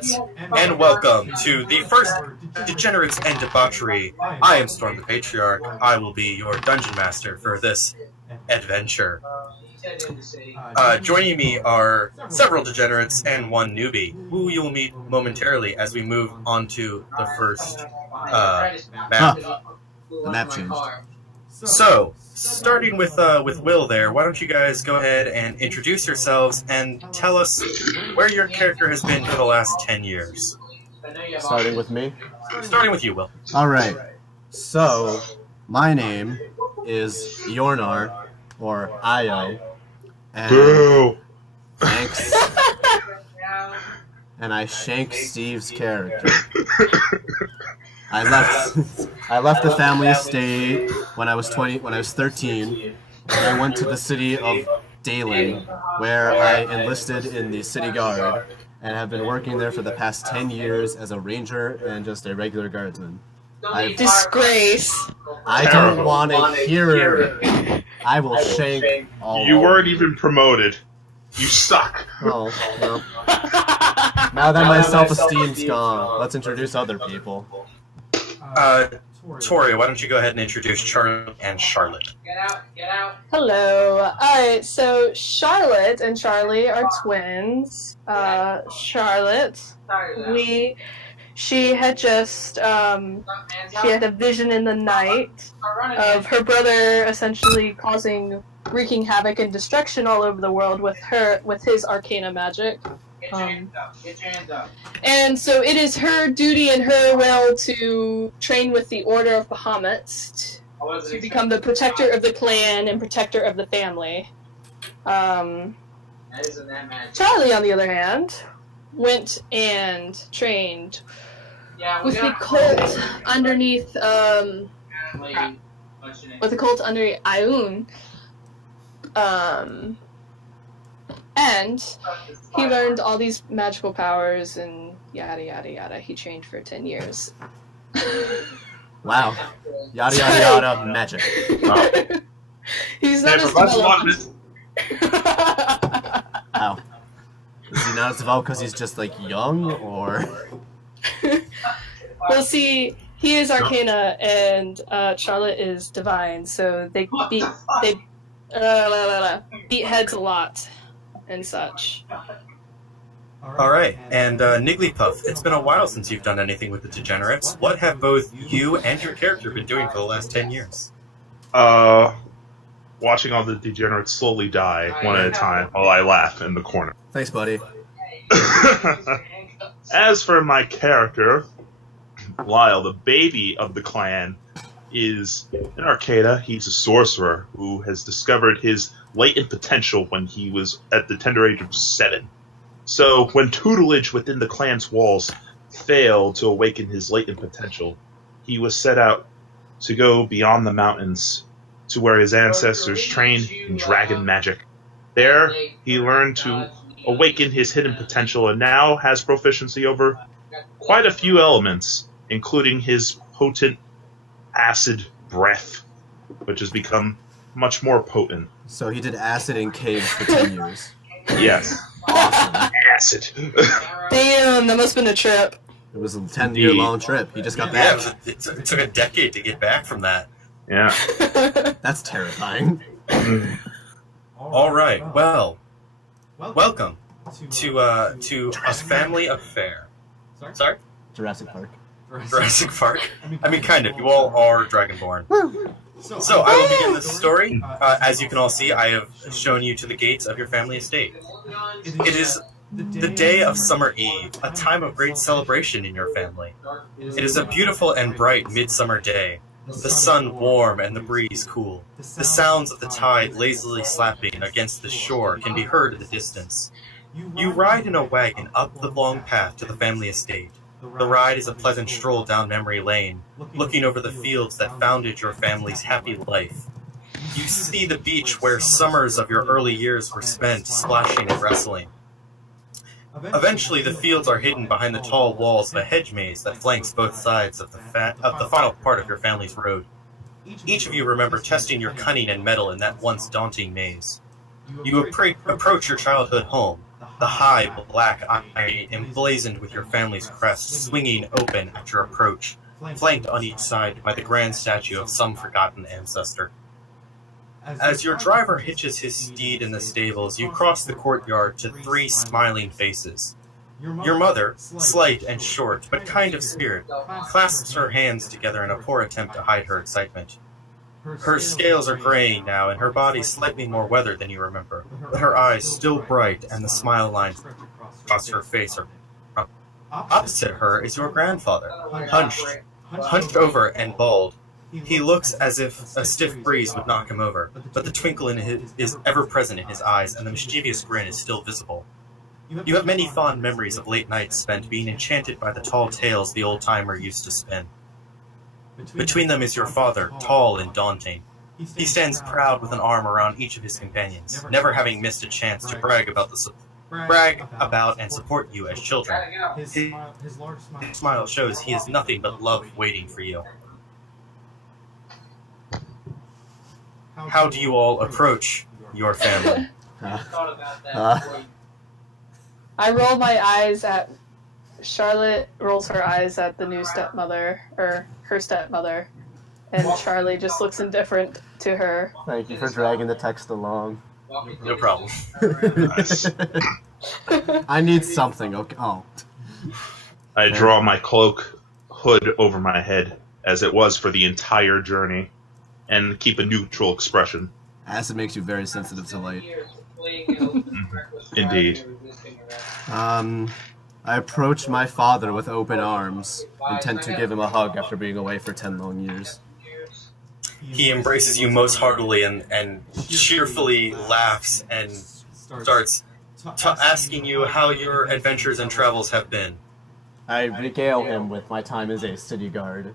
Degenerates, and welcome to the first Degenerates and Debauchery. I am Storm the Patriarch. I will be your dungeon master for this adventure. Joining me are several Degenerates and one newbie, who you will meet momentarily as we move on to the first map. The map changed. So, starting with Will there, why don't you guys go ahead and introduce yourselves and tell us where your character has been for the last 10 years. Starting with me? Starting with you, Will. Alright, so my name is Yornar, or Io, and thanks. And I shanked Steve's character. I left the family estate when I was 13, and I went to the city of Dalen, where I enlisted in the city guard, and have been working there for the past 10 years as a ranger and just a regular guardsman. Disgrace. I don't want to hear it. I will shank all. You weren't even promoted. You suck. Oh, well. Now that my self-esteem's gone, let's introduce other people. Tori, why don't you go ahead and introduce Charlie and Charlotte? Get out. Hello. Alright, so Charlotte and Charlie are twins. Charlotte, she had just, she had a vision in the night of her brother essentially wreaking havoc and destruction all over the world with his arcana magic. Get your hands up. And so it is her duty and her will to train with the Order of Bahamut to become the protector of the clan and protector of the family. Charlie, on the other hand, went and trained with the cult underneath Ioun. And he learned all these magical powers and yada yada yada. He trained for 10 years. Wow. Yada yada yada magic. Wow. He's not as developed. Wow. Is he not as developed because he's just like young, or? Well, see, he is Arcana and Charlotte is Divine, so they beat heads a lot. And such. Alright, and Nigglypuff, it's been a while since you've done anything with the Degenerates. What have both you and your character been doing for the last 10 years? Watching all the Degenerates slowly die one at a time while I laugh in the corner. Thanks, buddy. As for my character, Lyle, the baby of the clan, is an Arcana. He's a sorcerer who has discovered his latent potential when he was at the tender age of 7. So when tutelage within the clan's walls failed to awaken his latent potential, he was set out to go beyond the mountains to where his ancestors trained in dragon magic. There, he learned to awaken his hidden potential and now has proficiency over quite a few elements, including his potent acid breath, which has become much more potent. So he did acid in caves for 10 years. Yes. Awesome. Acid. Damn, that must have been a trip. It was a 10-year-long trip. He just got back. Yeah, it took a decade to get back from that. Yeah. That's terrifying. Alright, well, welcome to a family affair. Sorry? Jurassic Park. Jurassic Park? I mean, kind of. You all are Dragonborn. So, I will begin this story. As you can all see, I have shown you to the gates of your family estate. It is the day of Summer Eve, a time of great celebration in your family. It is a beautiful and bright midsummer day. The sun warm and the breeze cool. The sounds of the tide lazily slapping against the shore can be heard in the distance. You ride in a wagon up the long path to the family estate. The ride is a pleasant stroll down memory lane, looking over the fields that founded your family's happy life. You see the beach where summers of your early years were spent splashing and wrestling. Eventually, the fields are hidden behind the tall walls of a hedge maze that flanks both sides of the final part of your family's road. Each of you remember testing your cunning and mettle in that once daunting maze. You approach your childhood home, the high black eye emblazoned with your family's crest swinging open at your approach, flanked on each side by the grand statue of some forgotten ancestor. As your driver hitches his steed in the stables, you cross the courtyard to 3 smiling faces. Your mother, slight and short, but kind of spirit, clasps her hands together in a poor attempt to hide her excitement. Her scales are graying now, and her body slightly more weathered than you remember, but her eyes still bright, and the smile lines across her face are... Opposite her is your grandfather, hunched over and bald. He looks as if a stiff breeze would knock him over, but the twinkle is ever present in his eyes, and the mischievous grin is still visible. You have many fond memories of late nights spent being enchanted by the tall tales the old-timer used to spin. Between them is your father, tall and daunting. He stands proud with an arm around each of his companions, never having missed a chance to brag about and support you as children. His smile shows he has nothing but love waiting for you. How do you all approach your family? I roll my eyes at... Charlotte rolls her eyes at the new stepmother, or her stepmother, and Charlie just looks indifferent to her. Thank you for dragging the text along. No problem. I need something, okay? Oh. I draw my cloak hood over my head, as it was for the entire journey, and keep a neutral expression. Acid makes you very sensitive to light. Indeed. I approach my father with open arms, intent to give him a hug after being away for 10 long years. He embraces you most heartily and cheerfully laughs and starts asking you how your adventures and travels have been. I regale him with my time as a city guard,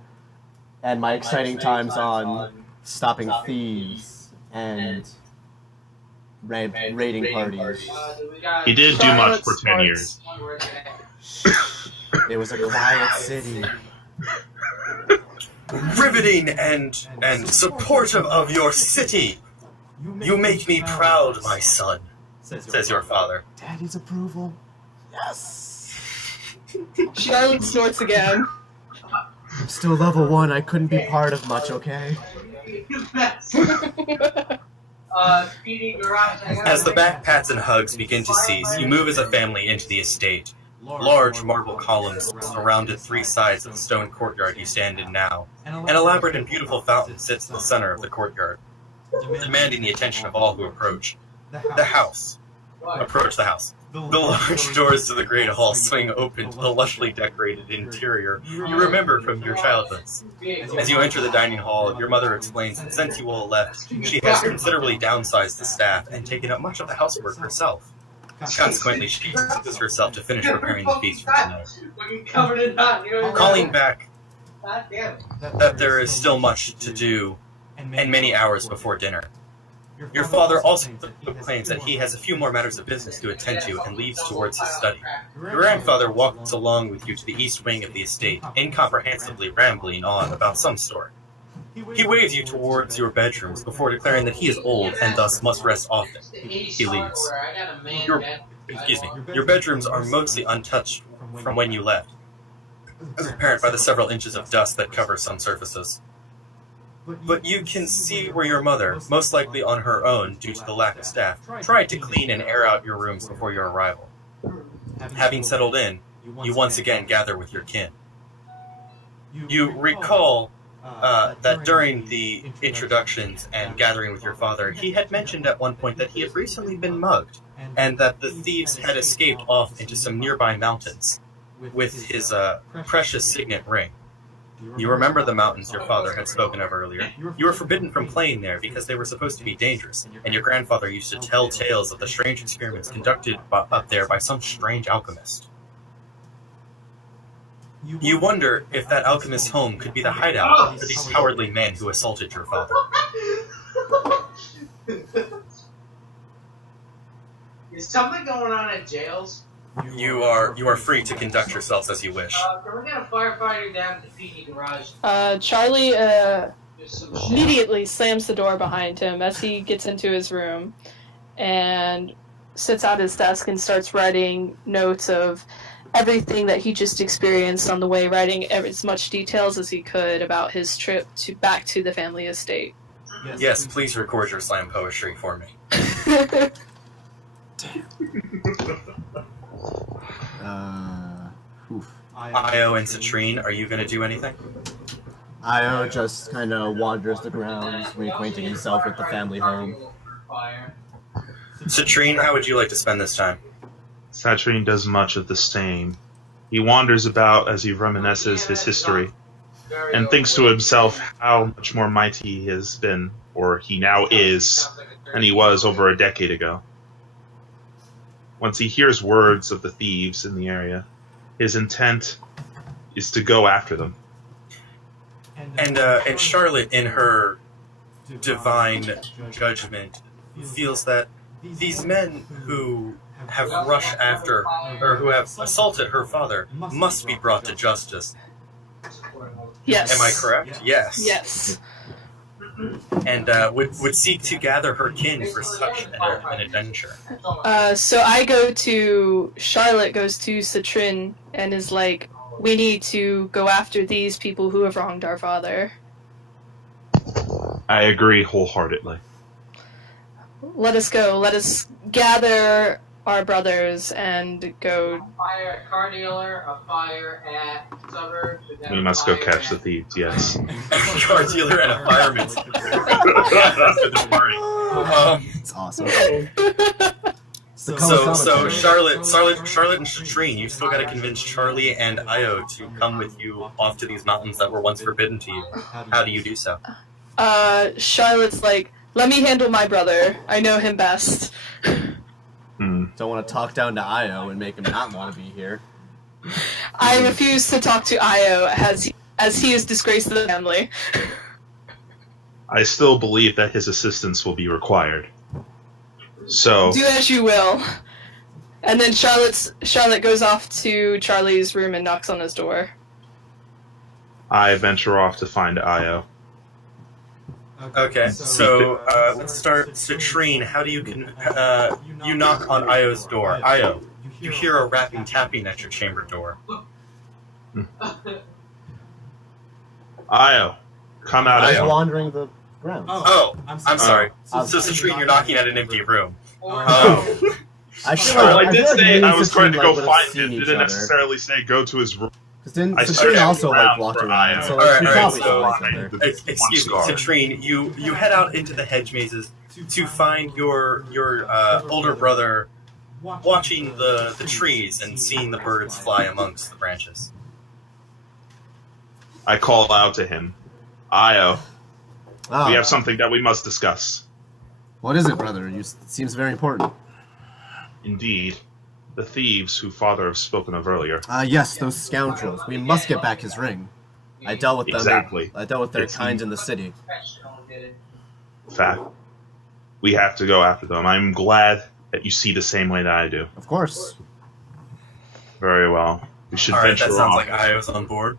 and my exciting times on stopping thieves and raiding parties. He didn't do much for 10 years. It was a quiet city. Riveting and supportive of your city. You make me proud, my son, says your father. Daddy's approval. Yes! Charlotte snorts again. I'm still level 1, I couldn't be part of much, okay? As the back pats and hugs begin to cease, you move as a family into the estate. Large marble columns surrounded 3 sides of the stone courtyard you stand in now. An elaborate and beautiful fountain sits in the center of the courtyard, demanding the attention of all who approach. Approach the house. The large doors to the great hall swing open to the lushly decorated interior you remember from your childhoods. As you enter the dining hall, your mother explains that since you all left, she has considerably downsized the staff and taken up much of the housework herself. Consequently, she uses herself to finish preparing the feast for tonight. Calling back that there is still much to do and many hours before dinner. Your father also claims that he has a few more matters of business to attend to and leaves towards his study. Your grandfather walks along with you to the east wing of the estate, incomprehensibly rambling on about some story. He waves you towards your bedrooms before declaring that he is old and thus must rest often. He leaves. Your bedrooms are mostly untouched from when you left, as apparent by the several inches of dust that cover some surfaces. But you can see where your mother, most likely on her own due to the lack of staff, tried to clean and air out your rooms before your arrival. Having settled in, you once again gather with your kin. You recall that during the introductions and gathering with your father, he had mentioned at one point that he had recently been mugged, and that the thieves had escaped off into some nearby mountains with his precious signet ring. You remember the mountains your father had spoken of earlier. You were forbidden from playing there because they were supposed to be dangerous, and your grandfather used to tell tales of the strange experiments conducted up there by some strange alchemist. You wonder if that alchemist's home could be the hideout for these cowardly men who assaulted your father. Is something going on at jails? You are free to conduct yourselves as you wish. Can we get a firefighter down to the PD garage? Charlie immediately slams the door behind him as he gets into his room, and sits at his desk and starts writing notes of everything that he just experienced on the way, writing as much details as he could about his trip back to the family estate. Yes, please record your slam poetry for me. Io and Citrine, are you going to do anything? Io just kind of wanders the grounds, reacquainting himself with the family home. Citrine, how would you like to spend this time? Citrine does much of the same. He wanders about as he reminisces his history, and thinks to himself how much more mighty he has been, or he now is, than he was over a decade ago. Once he hears words of the thieves in the area, his intent is to go after them. And Charlotte, in her divine judgment, feels that these men who have rushed after, or who have assaulted her father, must be brought to justice. Yes. Am I correct? Yes. Yes. And would seek to gather her kin for such an adventure. So Charlotte goes to Citrine and is like, we need to go after these people who have wronged our father. I agree wholeheartedly. Let us go. Let us gather our brothers and go. A fire at car dealer, a fire at suburbs. We must go catch the thieves, yes. Car dealer and a fireman. It's awesome. So Charlotte and Citrine, you've still got to convince Charlie and Io to come with you off to these mountains that were once forbidden to you. How do you do so? Charlotte's like, let me handle my brother. I know him best. Don't want to talk down to Io and make him not want to be here. I refuse to talk to Io as he is disgraced to the family. I still believe that his assistance will be required. So do as you will. And then Charlotte goes off to Charlie's room and knocks on his door. I venture off to find Io. Okay, so let's start. Citrine, how do you you knock on Io's door? Io, you hear a rapping, tapping at your chamber door. Io, come out. I was Io. wandering the grounds. Oh, I'm sorry. So Citrine, you're knocking at an empty room. Oh. I did say I was trying to go like, find him. Didn't necessarily say go to his room. Because then Citrine also walked around. So excuse me, Citrine, you head out into the hedge mazes to find your older brother watching the trees and seeing the birds fly amongst the branches. I call out to him, Io, Oh. we have something that we must discuss. What is it, brother? It seems very important. Indeed. The thieves who father have spoken of earlier. Yes, those scoundrels. We must get back his ring. I dealt with them. Exactly. I dealt with their kind in the city. In fact, we have to go after them. I'm glad that you see the same way that I do. Of course. Very well. We should Alright, venture that sounds off. like Io's on board.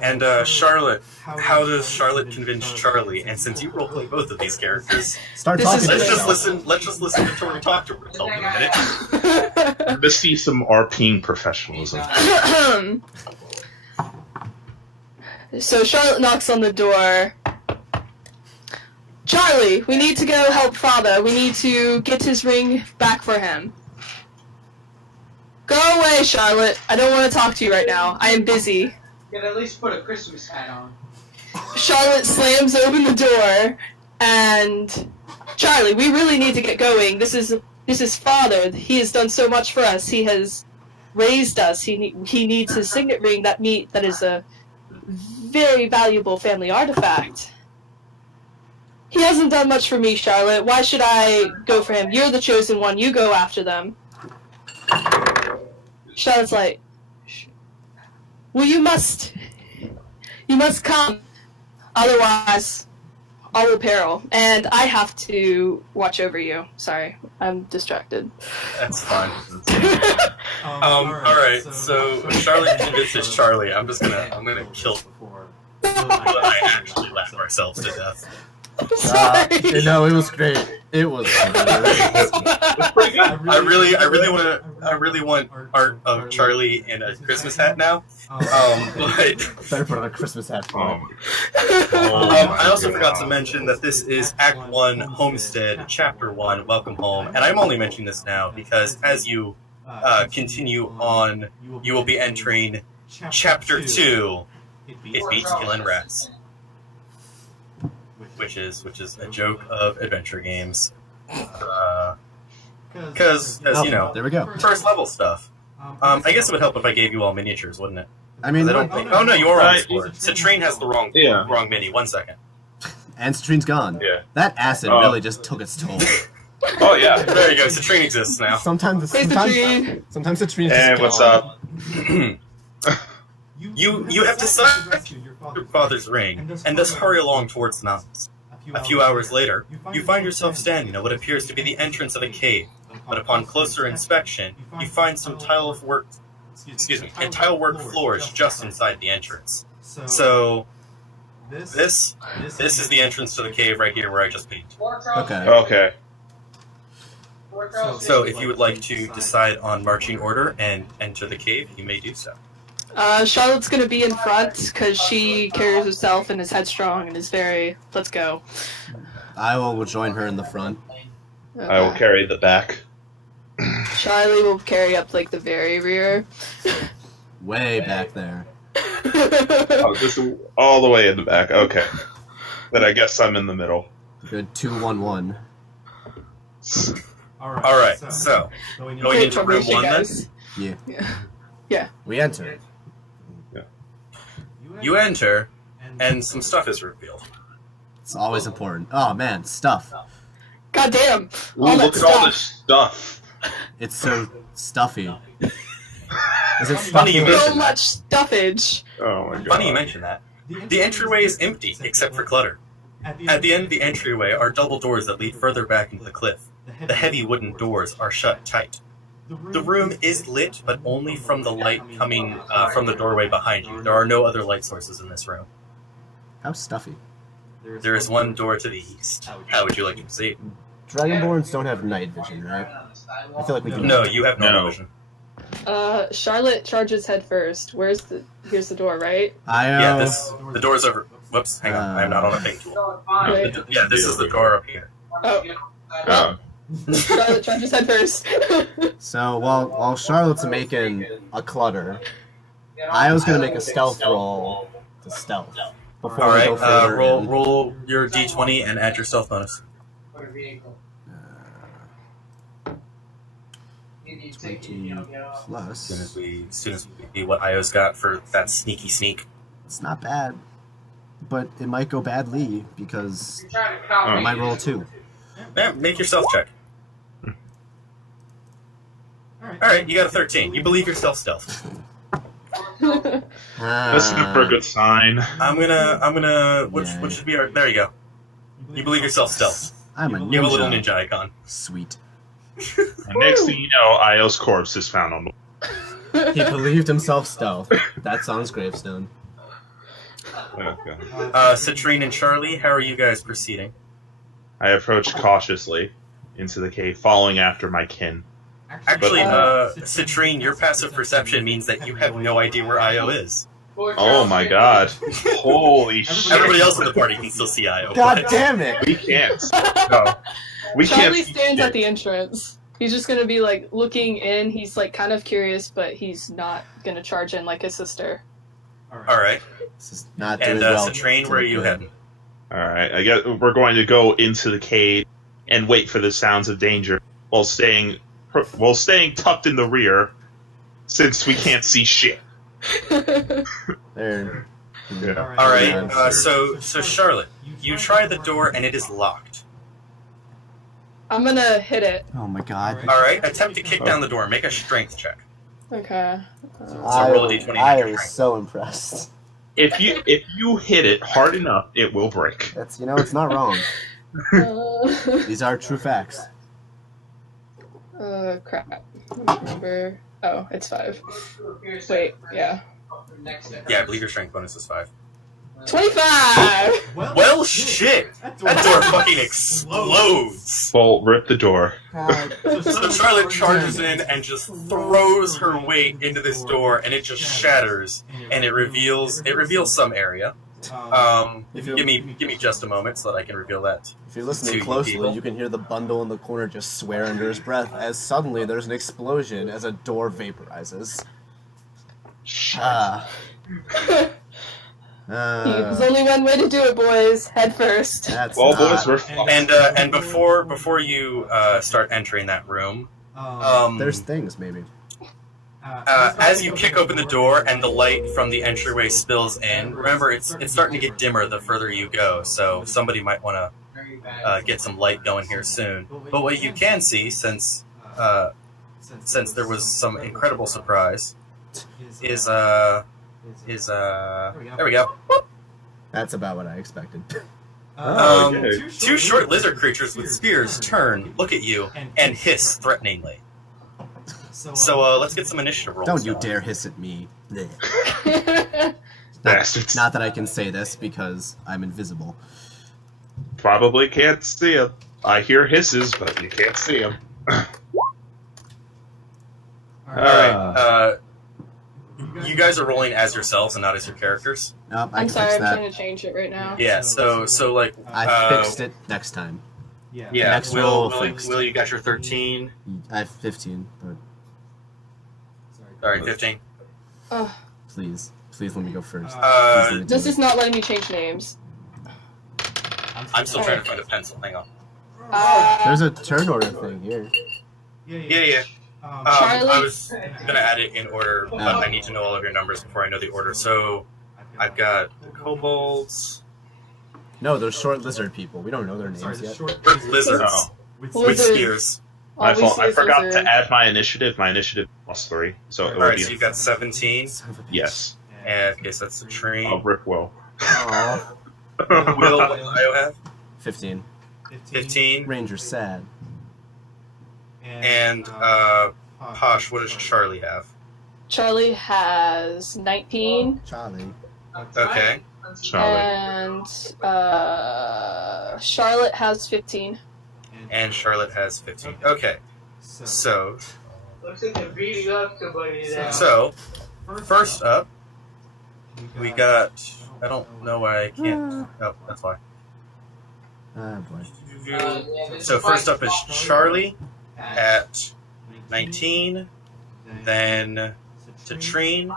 And Charlotte, how does Charlotte convince Charlie? And since you roleplay both of these characters, Start talking. let's just listen to Tori talk to her. Tell me a minute. Let's see some RPing professionalism. So Charlotte knocks on the door. Charlie, we need to go help father. We need to get his ring back for him. Go away, Charlotte. I don't want to talk to you right now. I am busy. You could at least put a Christmas hat on. Charlotte slams open the door, and Charlie, we really need to get going. This is father. He has done so much for us. He has raised us. He needs his signet ring. That is a very valuable family artifact. He hasn't done much for me, Charlotte. Why should I go for him? You're the chosen one. You go after them. Charlotte's like, well, you must come, otherwise all will peril, and I have to watch over you. Sorry, I'm distracted. That's fine. Alright, so Charlotte convinces Charlie. I'm gonna kill I actually laugh ourselves to death. Sorry. No, it was great. It was great. It's pretty good. I really want art of Charlie in a Christmas hat now. But Better put on a Christmas hat for him. I also forgot to mention that this is Act 1, Homestead, Chapter 1, Welcome Home. And I'm only mentioning this now because as you continue on, you will be entering Chapter 2, It Beats Killing Rats. Which is a joke of adventure games. Because, you know, There we go. first level stuff. I guess it would help if I gave you all miniatures, wouldn't it? I mean, I don't think. Oh no, you are on Right. the score. Citrine has the wrong mini. 1 second. and Citrine's gone. Yeah. That acid Oh. really just took its toll. Oh yeah. There you go. Citrine exists now. Sometimes Hey, Citrine. Citrine's Hey, just what's gone. up? You have decided your father's ring, and thus hurry along towards the mountains. A few hours later, you find yourself standing at what appears to be the entrance of a cave, but upon closer inspection, you find some tile work floors just inside the entrance. So, this is the entrance to the cave right here where I just peeked. Okay. Okay. So, if you would like to decide on marching order and enter the cave, you may do so. Charlotte's gonna be in front because she carries herself and is headstrong and is very, let's go. I will join her in the front. I will carry the back. Charlie will carry up like the very rear. Way back there. Oh, just all the way in the back. Okay. Then I guess I'm in the middle. Good 2-1-1. Alright, so, going into room 1 then? guys. Yeah. We enter. You enter, and some stuff is revealed. It's always important. Oh man, stuff. God damn! Ooh, All that look at all this stuff. It's so stuffy. Is it Funny you stuffy? mention So that. much stuffage. Oh my god. Funny you mention that. The entryway is empty, except for clutter. At the end of the entryway are double doors that lead further back into the cliff. The heavy wooden doors are shut tight. The room is lit, but only from the light coming from the doorway behind you. There are no other light sources in this room. How stuffy. There is one door to the east. How would you like to proceed? Dragonborns don't have night vision, right? I feel like we do. No, you have no No. vision. Charlotte charges head first. Here's the door, right? Yeah, the door's over. Whoops, hang on. I'm not on a thing tool. Wait. Yeah, this is the door up here. Oh, Charlotte charges head first. So while Charlotte's making a clutter, I was gonna make a stealth roll to stealth. Before All we right, go further in. roll your d20 and add your stealth bonus. 20 plus. As soon as we see what Io's got for that sneaky sneak. It's not bad, but it might go badly because Trying to I copy might roll 2. Yeah, make your stealth check. Alright, you got a 13. You believe you're stealth. That's never a good sign. I'm gonna which should be our there you go. You believe you're stealth. I'm a You have a little ninja. ninja icon. Sweet. And next thing you know, Io's corpse is found on the. He believed himself stealth. That's on his gravestone. Okay. Citrine and Charlie, how are you guys proceeding? I approach cautiously into the cave, following after my kin. Actually, Citrine, your passive perception means that you have no idea where Io is. Oh my god. Holy shit. Everybody else in the party can still see Io. God but- damn it! We can't. No. We Charlie can't. stands at the entrance. He's just gonna be like looking in. He's like kind of curious, but he's not gonna charge in like his sister. Alright. This is not And doing well. Citrine, where are you heading? Alright, I guess we're going to go into the cave and wait for the sounds of danger while staying tucked in the rear since we can't see shit. There. Yeah. Alright, so Charlotte, you try the door and it is locked. I'm gonna hit it. Oh my god. Alright, attempt to kick down the door. Make a strength check. Okay. So roll a d20 and I make your was strength. so impressed. If you hit it hard enough, it will break. That's it's not wrong. Uh, These are true facts. crap. Number. Oh, it's 5. Wait, yeah. Yeah, I believe your strength bonus is 5. 25! Well, shit! That door fucking explodes! Well, rip the door. So Charlotte charges in and just throws her weight into this door, and it just shatters, and it reveals some area. Give me just a moment so that I can reveal that. If you're listening closely, you can hear the bundle in the corner just swear under his breath as suddenly there's an explosion as a door vaporizes. There's only one way to do it, boys. Head first. Boys, we're and before you start entering that room, there's things maybe. As you kick open the door and the light from the entryway spills in, remember it's starting to get dimmer the further you go, so somebody might want to get some light going here soon. But what you can see, since there was some incredible surprise, is there we go. That's about what I expected. Two short lizard creatures with spears turn, look at you, and hiss threateningly. So let's get some initiative rolls. Don't you dare hiss at me. Bastards. Not that I can say this because I'm invisible. Probably can't see him. I hear hisses, but you can't see him. Alright, you guys are rolling as yourselves and not as your characters. Nope, I'm sorry, I'm trying to change it right now. Yeah, so like... I fixed it next time. Yeah, next roll fixed. Will, you got your 13. I have 15, but... Sorry, 15. Please let me go first. This is not letting me change names. I'm still trying to find a pencil, hang on. There's a turn order thing here. Yeah. I was gonna add it in order, but I need to know all of your numbers before I know the order. So, I've got kobolds. No, those short lizard people. We don't know their names yet. Lizards. With spears. My fault. I forgot to add my initiative. My initiative +3. So Alright, so you've got 17. Yes. And, okay, so that's the tree. I'll rip Will. Will, what do I have? 15. 15. Ranger's sad. And, Posh, what does Charlie have? Charlie has 19. Charlie. Okay. And Charlotte has 15. And Charlotte has 15. Okay. So. Looks like they're beating up somebody now. So, first up, we got. I don't know why I can't. Oh, that's why. Boy. So, first up is Charlie at 19. Then Citrine.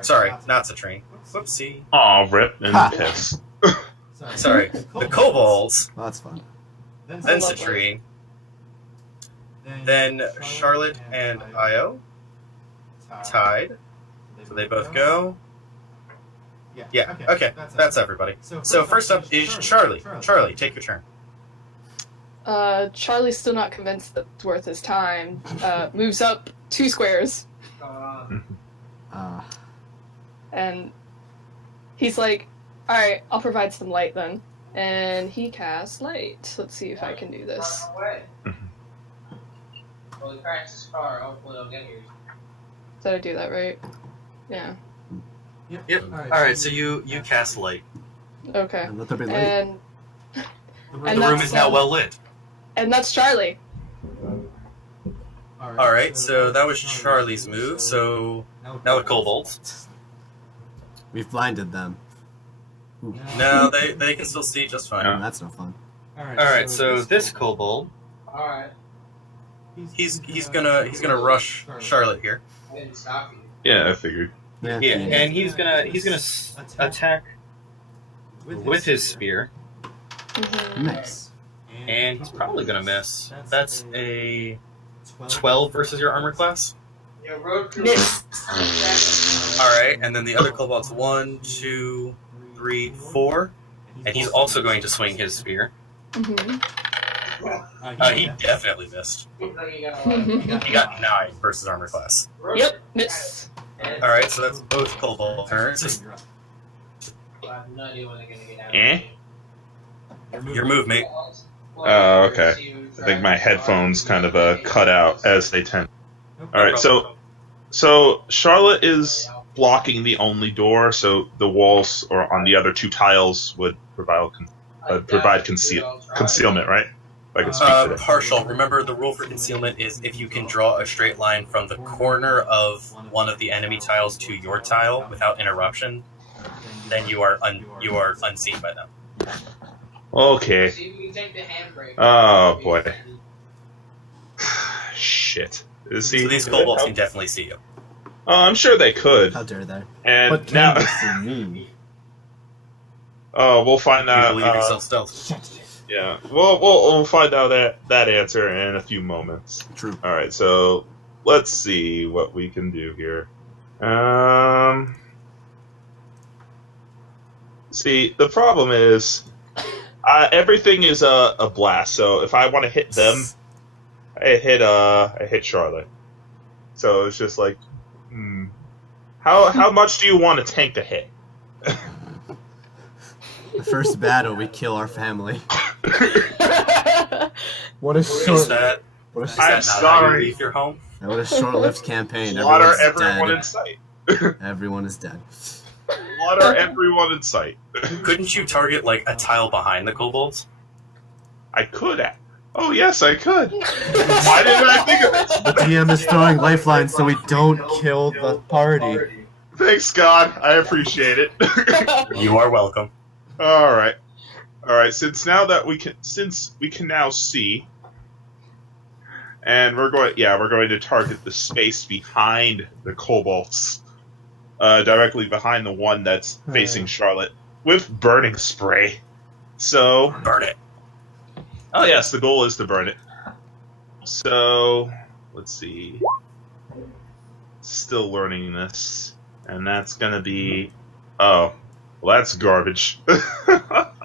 Sorry, not Citrine. Whoopsie. Aw, rip and piss. Sorry, the kobolds. Well, that's fun. Then Citrine. Then Charlotte and Io. Tied. So they both go. Yeah, okay, that's everybody. So first up is Charlie. Charlie, take your turn. Charlie's still not convinced that it's worth his time. Moves up 2 squares. And he's like, alright, I'll provide some light then. And he casts light. Let's see if I can do this. Well, he crashed his car. Hopefully they'll get here. Did I do that right? Yeah. Yep. Alright, so you cast light. Okay. And let there be light. And the room is now well lit. And that's Charlie. Alright, so that was Charlie's move, so now the kobolds. We've blinded them. Ooh. No, they can still see just fine. Oh, that's no fun. Alright, so this kobold, Alright. he's gonna rush Charlotte here. I didn't stop you. Yeah, I figured. Yeah, and he's gonna attack with his spear. Mm-hmm. Nice. And he's probably gonna miss. That's a 12 versus your armor class. Yeah, road crew. Miss. Alright, and then the other kobold's 1, 2, 3, 4. And he's also going to swing his spear. Mm-hmm. He definitely missed. He got 9 versus armor class. Yep, miss. Alright, so that's both kobold turns. I have no idea when they're gonna get out. Your move, mate. Oh, okay. I think my headphones kind of cut out as they tend. Alright, so So Charlotte is blocking the only door, so the walls or on the other two tiles would provide concealment, right? If I can speak to that. Partial. Remember, the rule for concealment is if you can draw a straight line from the corner of one of the enemy tiles to your tile without interruption, then you are unseen by them. Okay. Oh boy. Shit. So these kobolds can definitely see you. I'm sure they could. How dare they? And But now, can they see me? oh, we'll find You out. believe yourself stealth. Yeah, we'll find out that answer in a few moments. True. All right, so let's see what we can do here. See, the problem is everything is a blast. So if I want to hit them, I hit Charlotte. So it's just like, how much do you want to tank a hit? The first battle, we kill our family. What a Is short. that What is a, that I'm not how you sorry. leave your home? what a short-lived campaign. Slaughter Everyone's everyone dead. in sight. Everyone is dead. Slaughter everyone in sight. Couldn't you target like a tile behind the kobolds? I could. Oh yes, I could. Why didn't I think of it? The DM is throwing lifelines so we don't kill the party. Thanks, God. I appreciate it. You are welcome. All right. Since we can now see, and we're going to target the space behind the kobolds, directly behind the one that's facing Charlotte with burning spray. So Burn it. oh yes, the goal is to burn it. So let's see. Still learning this, and that's gonna be that's garbage.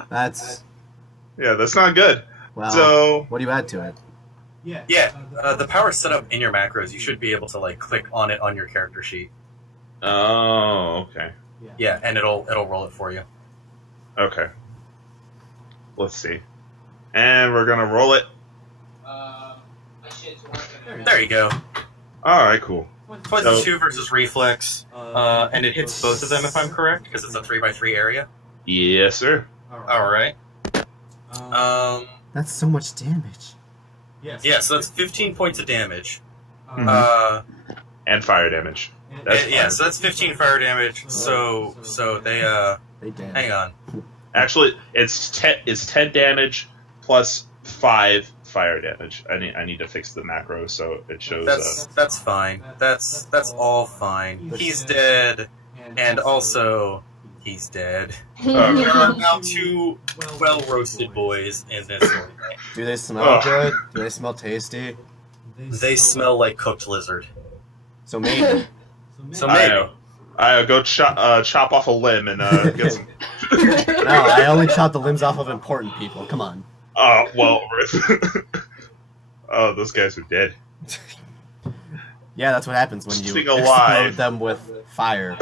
That's Yeah, that's not good. well. So What do you add to it? Yeah, the power's set up in your macros. You should be able to like click on it on your character sheet. oh, okay. Yeah, and it'll roll it for you. Okay. Let's see. And we're gonna roll it. There you go. Alright, cool. 22 versus reflex, and it hits both of them if I'm correct, because it's a 3x3 area. Yes, sir. Alright. That's so much damage. Yeah, so that's 15 points of damage. And fire damage. That's Yeah, fine. so that's 15 fire damage. So they They dead. hang on. Actually, it's 10 damage plus 5 fire damage. I need to fix the macro so it shows. That's fine. That's all fine. He's dead, and also he's dead. There are now 2 well-roasted boys in this story. Do they smell good? Do they smell tasty? They smell like cooked lizard. So maybe. So maybe. I go chop off a limb and get some. No, I only chop the limbs off of important people. Come on. Well, oh, those guys are dead. Yeah, that's what happens when you Roasting alive. explode them with fire.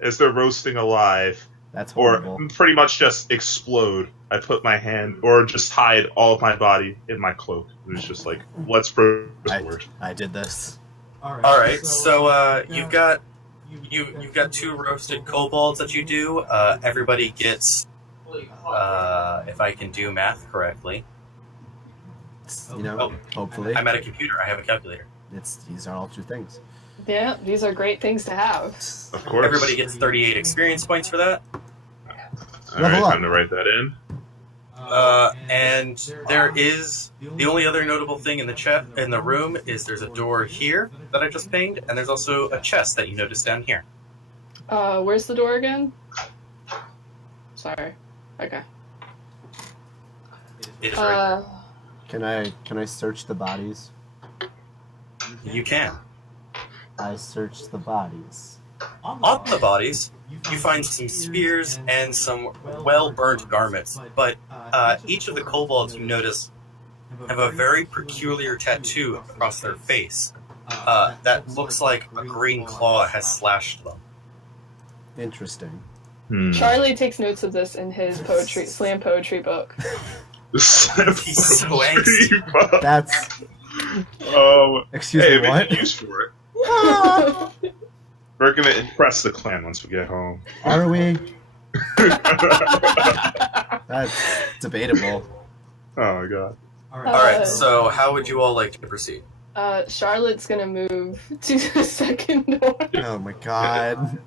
As they're roasting alive, That's or horrible. pretty much just explode. I put my hand, or just hide all of my body in my cloak. It's just like, let's forward. I did this. All right. So you've got 2 roasted kobolds that you do. Everybody gets, if I can do math correctly. You know, Oh. hopefully. I'm at a computer. I have a calculator. These are all true things. Yeah, these are great things to have. Of course. Everybody gets 38 experience points for that. All right, Level up. time to write that in. And there is the only other notable thing in the room is there's a door here that I just pinged, and there's also a chest that you notice down here. Where's the door again? Sorry. Okay. It is right Can I search the bodies? there. You can. I search the bodies. On the bodies, you find some spears and some well-burnt garments, but each of the kobolds you notice have a very peculiar tattoo across their face that looks like a green claw has slashed them. Interesting. Charlie takes notes of this in his slam poetry book. He's so angsty. That's. Oh, Excuse hey, me, what? make use for it. We're gonna impress the clan once we get home. Are we? That's debatable. Oh my god. Alright, so how would you all like to proceed? Charlotte's gonna move to the second door. Oh my god.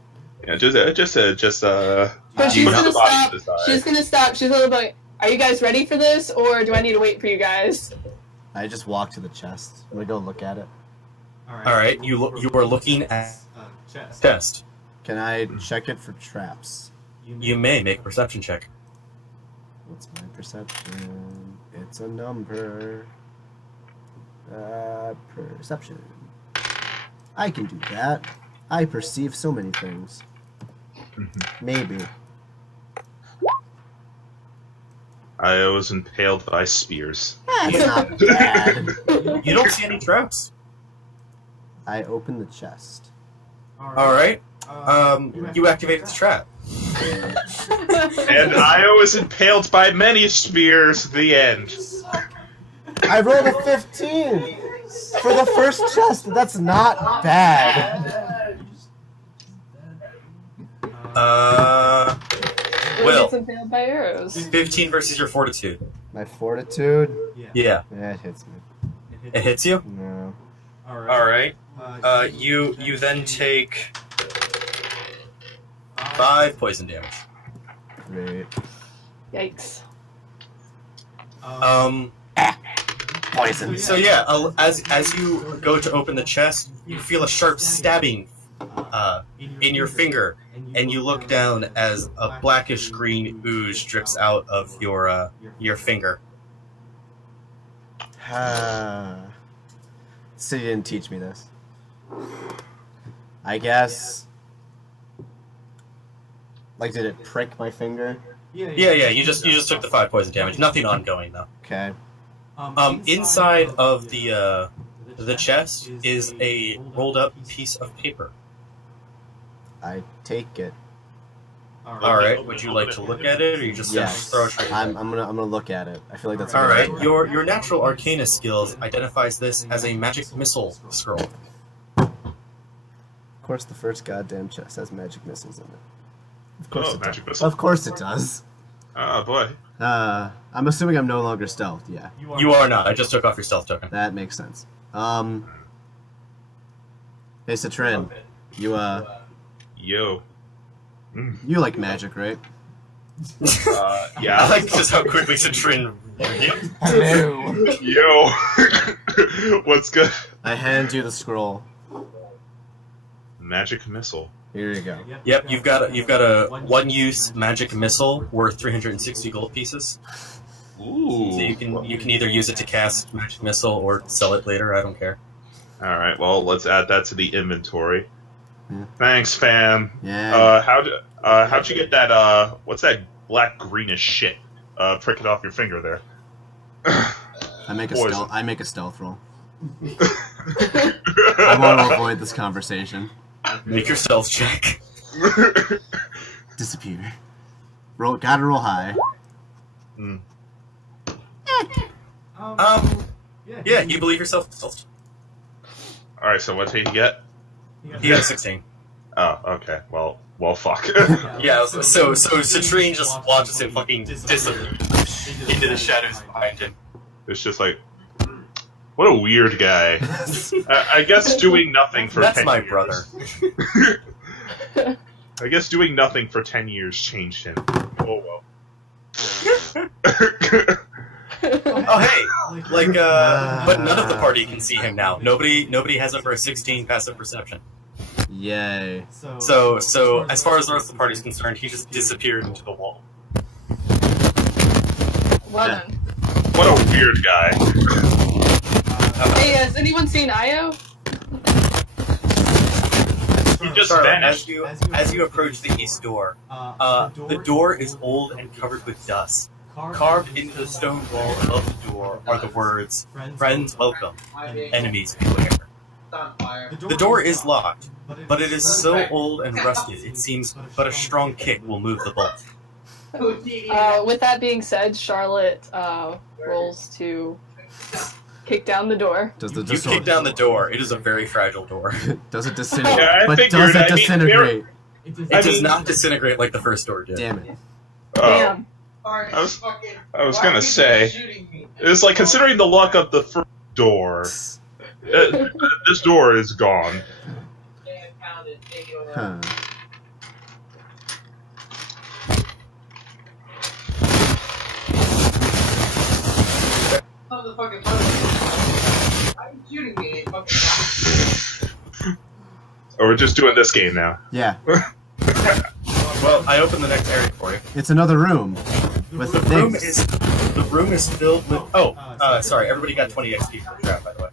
Yeah, But she's gonna stop. She's gonna stop. She's a little bit. Are you guys ready for this, or do I need to wait for you guys? I just walk to the chest. I'm gonna go look at it. Alright, you are looking at chest. Can I check it for traps? You may make a perception check. What's my perception? It's a number. Perception. I can do that. I perceive so many things. Maybe. I was impaled by spears. That's not bad. You don't see any traps. I open the chest. Alright. You activated the trap. And I was impaled by many spears. The end. I rolled a 15 for the first chest. That's not bad. Will. Impaled by arrows. 15 versus your fortitude. My fortitude? Yeah. Yeah, it hits me. It hits you? No. Alright. You then take 5 poison damage. Great. Yikes. Poison. So yeah, as you go to open the chest, you feel a sharp stabbing in your finger, and you look down as a blackish green ooze drips out of your finger. City didn't teach me this. I guess. Like, did it prick my finger? Yeah. You just took the 5 poison damage. Nothing ongoing though. Okay. Inside of the chest is a rolled up piece of paper. I take it. Alright, would you like to look at it, or you just throw it straight away? I'm gonna look at it. I feel like that's Alright, your natural arcana skills identifies this as a magic missile scroll. Of course, the first goddamn chest has magic missiles in it. Of course, magic missile. Of course it does. Oh boy. I'm assuming I'm no longer stealthed. Yeah. You are not. I just took off your stealth token. That makes sense. Hey, Citrin, you Yo. You like magic, right? Yeah. I like just how quickly Citrin. Hello. Yo. What's good? I hand you the scroll. Magic missile. Here you go. Yep, you've got a one-use magic missile worth 360 gold pieces. Ooh. So you can either use it to cast magic missile or sell it later. I don't care. All right. Well, let's add that to the inventory. Yeah. Thanks, fam. Yeah. How'd you get that? What's that black greenish shit? Prick it off your finger there. I make a Poison. stealth roll. I want to avoid this conversation. Make your stealth check. Disappear. Gotta roll high. Yeah, you believe yourself stealth. All right. So what did he get? He got a 16. Oh, okay. Well, fuck. Yeah, so Citrine just launches him fucking disappeared into the shadows behind him. It's just like, what a weird guy. I guess doing nothing for That's 10 my years. brother. I guess doing nothing for 10 years changed him. Oh well. Oh hey, but none of the party can see him now. Nobody has over a 16 passive perception. Yay. So as far as the rest of the party is concerned, he just disappeared into the wall. Well done. What a weird guy. Hey, has anyone seen Io? He just Sorry, vanished. as you approach the east door, the door is old and covered with dust. Carved into the stone wall above the door are the words, "Friends welcome, enemies beware." The door is locked, but it is so old and rusted, it seems but a strong kick will move the bolt. With that being said, Charlotte rolls to kick down the door. You kick down the door. It is a very fragile door. Does it disintegrate? Yeah, but does it disintegrate? It does not disintegrate like the first door did. Damn it. Damn. I was gonna say, it's like considering the luck of the first door, this door is gone. Huh. Or we're just doing this game now. Yeah. Well, I opened the next area for you. It's another room with things. The room is filled with. Sorry, everybody got 20 XP for the trap, by the way,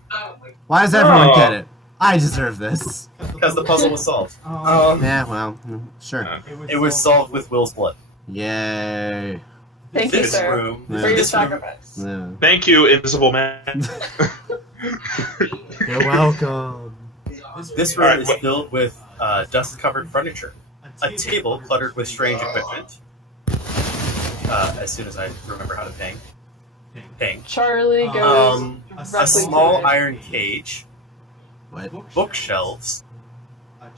Why does everyone get it? I deserve this. because the puzzle was solved. Yeah, well, sure. It was solved with Will's blood. Yay. Thank you, This sir, room, for your this room, sacrifice. Yeah. Thank you, Invisible Man. You're welcome. this room is filled with dust-covered furniture, a table cluttered with strange equipment. As soon as I remember how to ping. Charlie goes A roughly small through it. iron cage, What? bookshelves,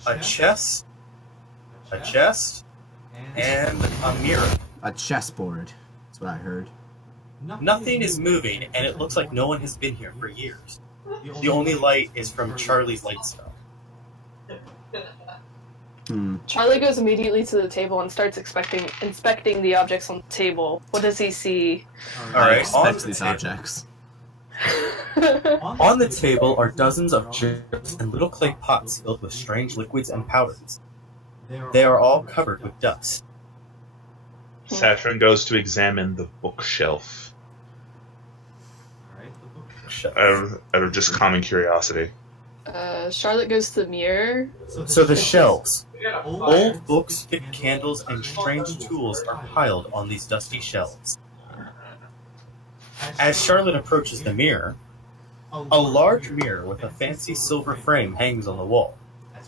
a chest, and a mirror. A chessboard. That's what I heard. Nothing is moving, and it looks like no one has been here for years. The only light is from Charlie's light spell. Charlie goes immediately to the table and starts inspecting the objects on the table. What does he see? All I right, expect these objects. On the table are dozens of jars and little clay pots filled with strange liquids and powders. They are all covered with dust. Saturn goes to examine the bookshelf out of just common curiosity. Charlotte goes to the mirror. So the shelves. Old books, thick candles, and strange tools are piled on these dusty shelves. As Charlotte approaches the mirror, a large mirror with a fancy silver frame hangs on the wall.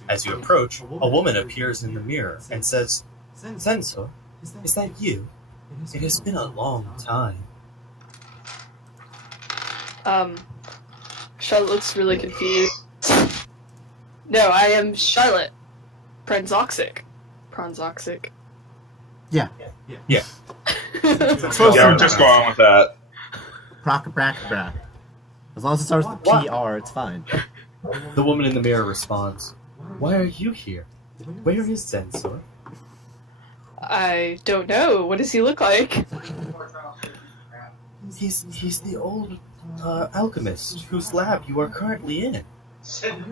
As you approach, a woman appears in the mirror and says, "Sensor, is that you? It has been a long time." Charlotte looks really confused. No, I am Charlotte. Praanxoxic. Yeah. Yeah, we're just going with that. Praanxoxic. As long as it starts with PR, it's fine. The woman in the mirror responds, "Why are you here? Where is Sensor?" I don't know. What does he look like? He's the old alchemist whose lab you are currently in.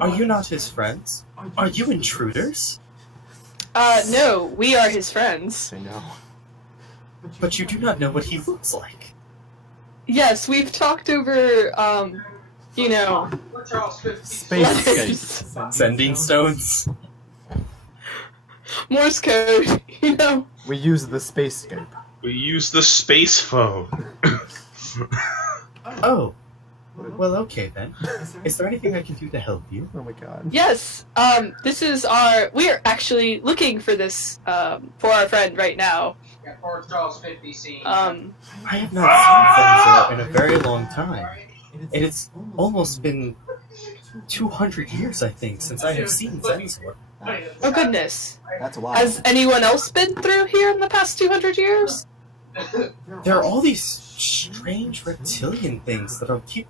Are you not his friends? Are you intruders? No, we are his friends. I know. But you do not know what he looks like. Yes, we've talked over, Space letters. Sending stones? Morse code, We use the spacescape. We use the space phone. Oh. Well, okay then. Is there anything I can do to help you? Oh my god. Yes, we are actually looking for this, for our friend right now. I have not seen Sensor in a very long time. And it's almost been 200 years, I think, since I have seen Sensor. Oh goodness. That's wild. Has anyone else been through here in the past 200 years? There are all these strange reptilian things that keep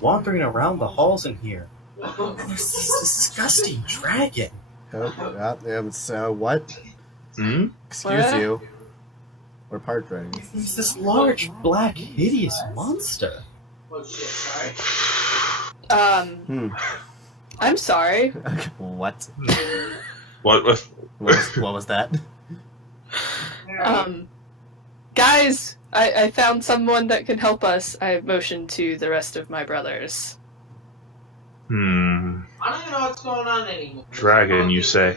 wandering around the halls in here. And there's this disgusting dragon. So what? Hmm? Excuse What? you. We're part dragons. There's this large, black, hideous monster. I'm sorry. What? What was that? Guys, I found someone that can help us. I motioned to the rest of my brothers. I don't even know what's going on anymore. Dragon, you say?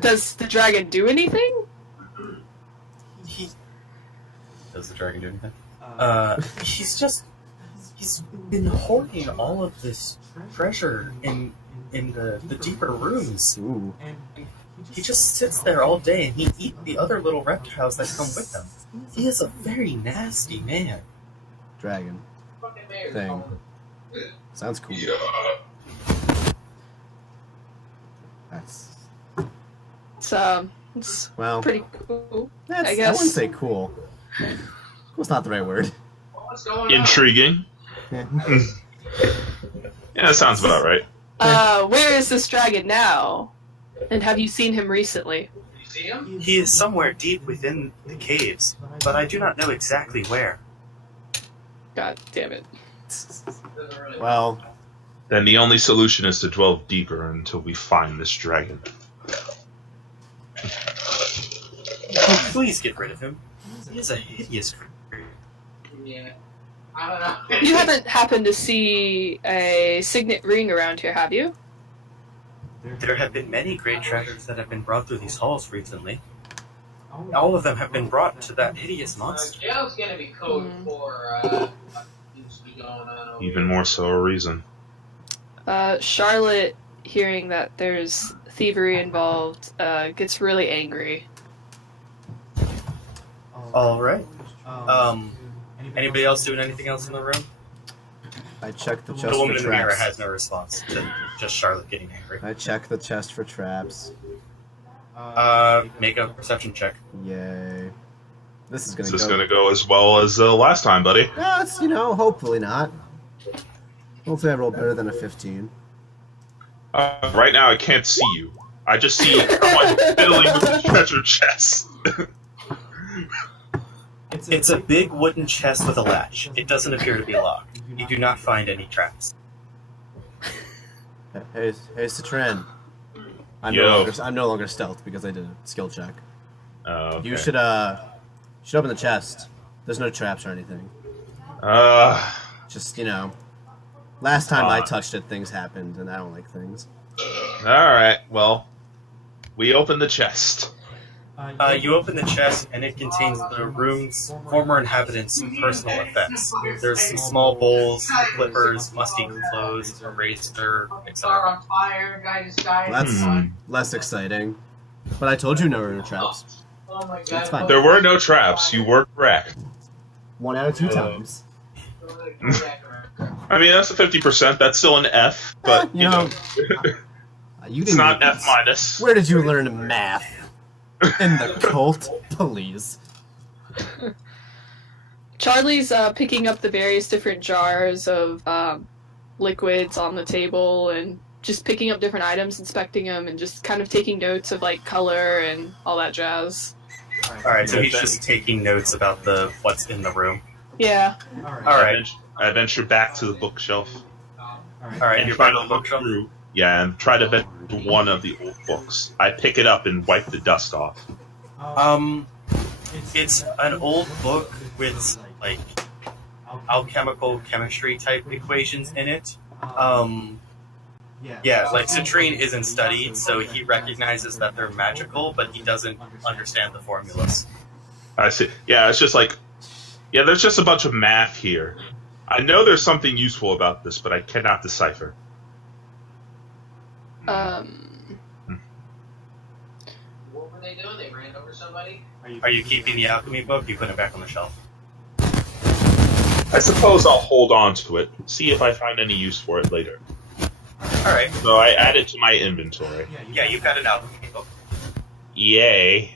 Does the dragon do anything? Does the dragon do anything? He's been hoarding all of this treasure in the deeper rooms. Ooh. He just sits there all day and he eats the other little reptiles that come with him. He is a very nasty man. dragon thing. Sounds cool. That's It's well, pretty cool. I guess. wouldn't say cool. Cool's not the right word. Intriguing. Yeah, that sounds about right. Where is this dragon now? And have you seen him recently? He is somewhere deep within the caves, but I do not know exactly where. God damn it. Well, Then the only solution is to delve deeper until we find this dragon. Oh, please get rid of him. He is a hideous creature. Yeah. I don't know. You haven't happened to see a signet ring around here, have you? There have been many great treasures that have been brought through these halls recently. All of them have been brought to that hideous monster. Jail's gonna be code for seems to be going on over Even more so a reason. Charlotte, hearing that there's thievery involved, gets really angry. Alright. Anybody else doing anything else in the room? I checked the chest The woman for in the mirror traps. has no response to just Charlotte getting angry. I checked the chest for traps. Make a perception check. Yay. This is gonna Is this go. going to go as well as last time, buddy? No, it's, hopefully not. Hopefully I roll better than a 15. Right now, I can't see you. I just see someone fiddling with the treasure chest. It's a big wooden chest with a latch. It doesn't appear to be locked. You do not find any traps. Hey, Citrin. I'm no longer stealth because I did a skill check. Okay. You should open the chest. There's no traps or anything. Just, last time I touched it, things happened, and I don't like things. Alright, well, we open the chest. You open the chest, and it contains the room's former inhabitants' personal effects. There's some small bowls, clippers, musty clothes, eraser, Car etc. on fire, guy just died. Well, that's less exciting. But I told you no traps. Oh my It's god. fine. There were no traps. You were correct. 1 out of 2 times. I mean, that's a 50%. That's still an F, but, you know, it's not F minus. Where did you learn math? In the cult? Please. Charlie's picking up the various different jars of liquids on the table and just picking up different items, inspecting them, and just kind of taking notes of color and all that jazz. Alright, so he's just taking notes about what's in the room. Yeah. Alright. I venture back to the bookshelf. Alright, and you're try back to on the bookshelf? through. Yeah, and try to venture to one of the old books. I pick it up and wipe the dust off. It's an old book with, alchemical chemistry type equations in it. Yeah, citrine isn't studied, so he recognizes that they're magical, but he doesn't understand the formulas. I see. Yeah, it's just there's just a bunch of math here. I know there's something useful about this, but I cannot decipher. What were they doing? They ran over somebody? Are you keeping the alchemy book? You put it back on the shelf. I suppose I'll hold on to it, see if I find any use for it later. Alright. So I add it to my inventory. Yeah, you've got an alchemy book. Yay.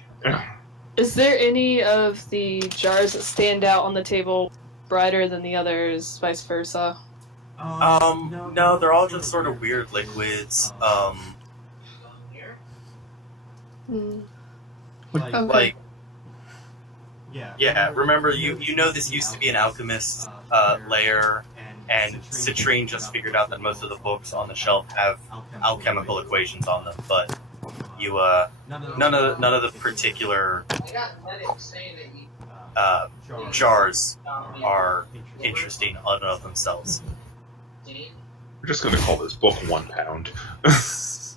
Is there any of the jars that stand out on the table brighter than the others, vice versa? No, they're all just sort of weird liquids. Okay. Yeah, remember, you know this used to be an alchemist's lair, and Citrine just figured out that most of the books on the shelf have alchemical equations on them, but none of the particular I got medics saying that you jars are interesting on and of themselves. We're just going to call this book 1 pound.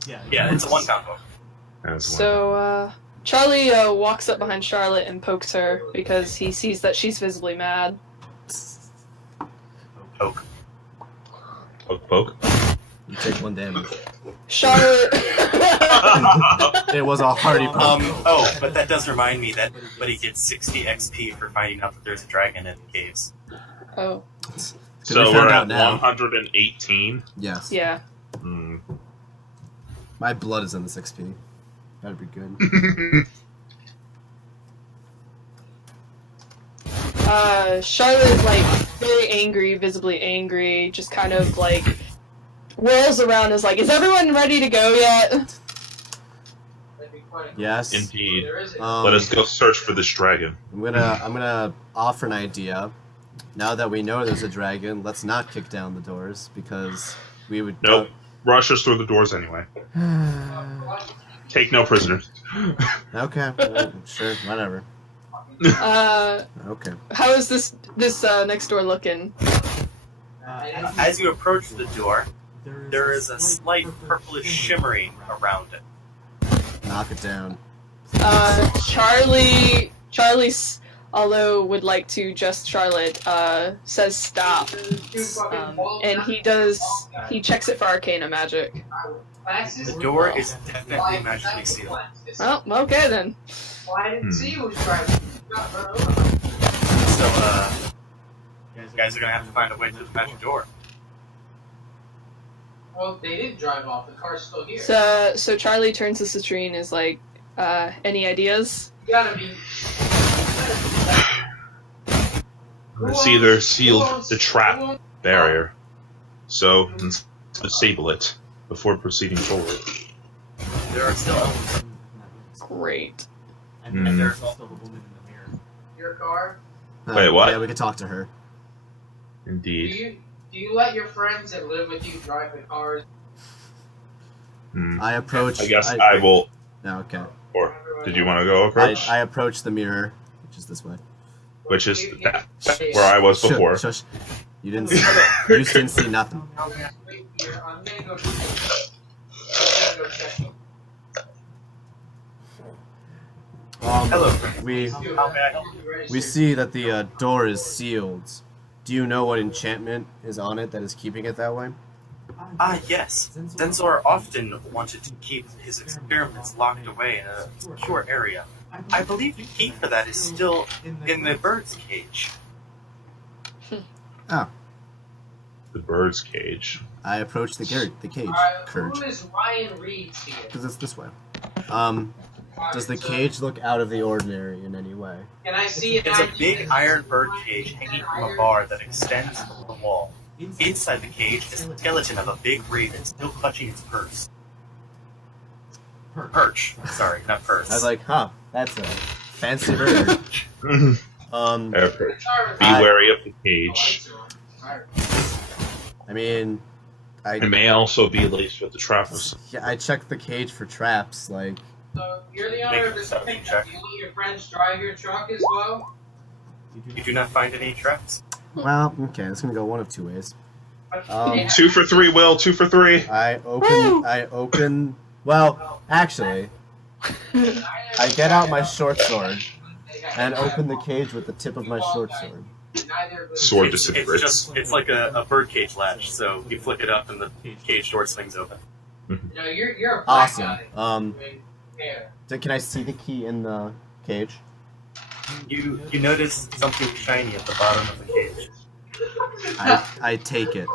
Yeah, it's a 1 pound book. So, Charlie walks up behind Charlotte and pokes her because he sees that she's visibly mad. Poke. Poke, poke. You take 1 damage. Charlotte! It was a hearty poke. But that does remind me that he gets 60 XP for finding out that there's a dragon in the caves. Oh. So we're at 118. Yes. Yeah. My blood is in this XP. That'd be good. Charlotte, like, very angry, visibly angry, just kind of, like, whirls around, is like, is everyone ready to go yet? Yes. Indeed. Let us go search for this dragon. I'm gonna offer an idea. Now that we know there's a dragon, let's not kick down the doors, because we would... Nope. Rush us through the doors anyway. Take no prisoners. Okay. Sure, whatever. Okay. How is this next door looking? As you approach the door, there is a slight purplish shimmering around it. Knock it down. Charlie's, although would like to just Charlotte, says stop. And he checks it for arcana magic. The door is definitely magically sealed. Well, okay then. Well, I didn't see who was driving. So, you guys are gonna have to find a way through the magic door. Well, they did drive off. The car's still here. So Charlie turns to Citrine and is like, any ideas? You gotta be... It's either sealed the trap barrier, so let's disable it before proceeding forward. There are still elements. Great. And there's also the woman in the mirror. Your car? Wait, what? Yeah, we could talk to her. Indeed. Do you let your friends that live with you drive the cars? I approach... I guess I will... No, okay. Or, did you want to go approach? I approach the mirror, which is this way. Which is that, where I was before. Shush. You didn't see... You just didn't see nothing. I'm gonna go check. Hello. We How may I help you? we see that the door is sealed. Do you know what enchantment is on it that is keeping it that way? Yes. Zenzor often wanted to keep his experiments locked away in a secure area. I believe the key for that is still in the bird's cage. Oh. The bird's cage. I approach the cage. Who is Ryan Reed here? Because it's this way. Does the cage look out of the ordinary in any way? Can I see it? It's a big iron bird cage hanging from a bar that extends from the wall. Inside the cage is the skeleton of a big raven still clutching its purse. Perch. Sorry, not purse. I was like, that's a fancy bird. Be wary of the cage. I mean, It may also be laced with the trappers. Yeah, I checked the cage for traps, like... So, you're the owner of this thing. Do you let your friends drive your truck as well? You do not find any traps? Well, okay, it's gonna go one of two ways. 2 for 3, Will. 2 for 3. I open... Well, actually, I get out my short sword and open the cage with the tip of my short sword. Sword disintegrates. It's like a bird cage latch, so you flick it up and the cage door swings open. No, you're a black Awesome. guy. Can I see the key in the cage? You notice something shiny at the bottom of the cage. I take it.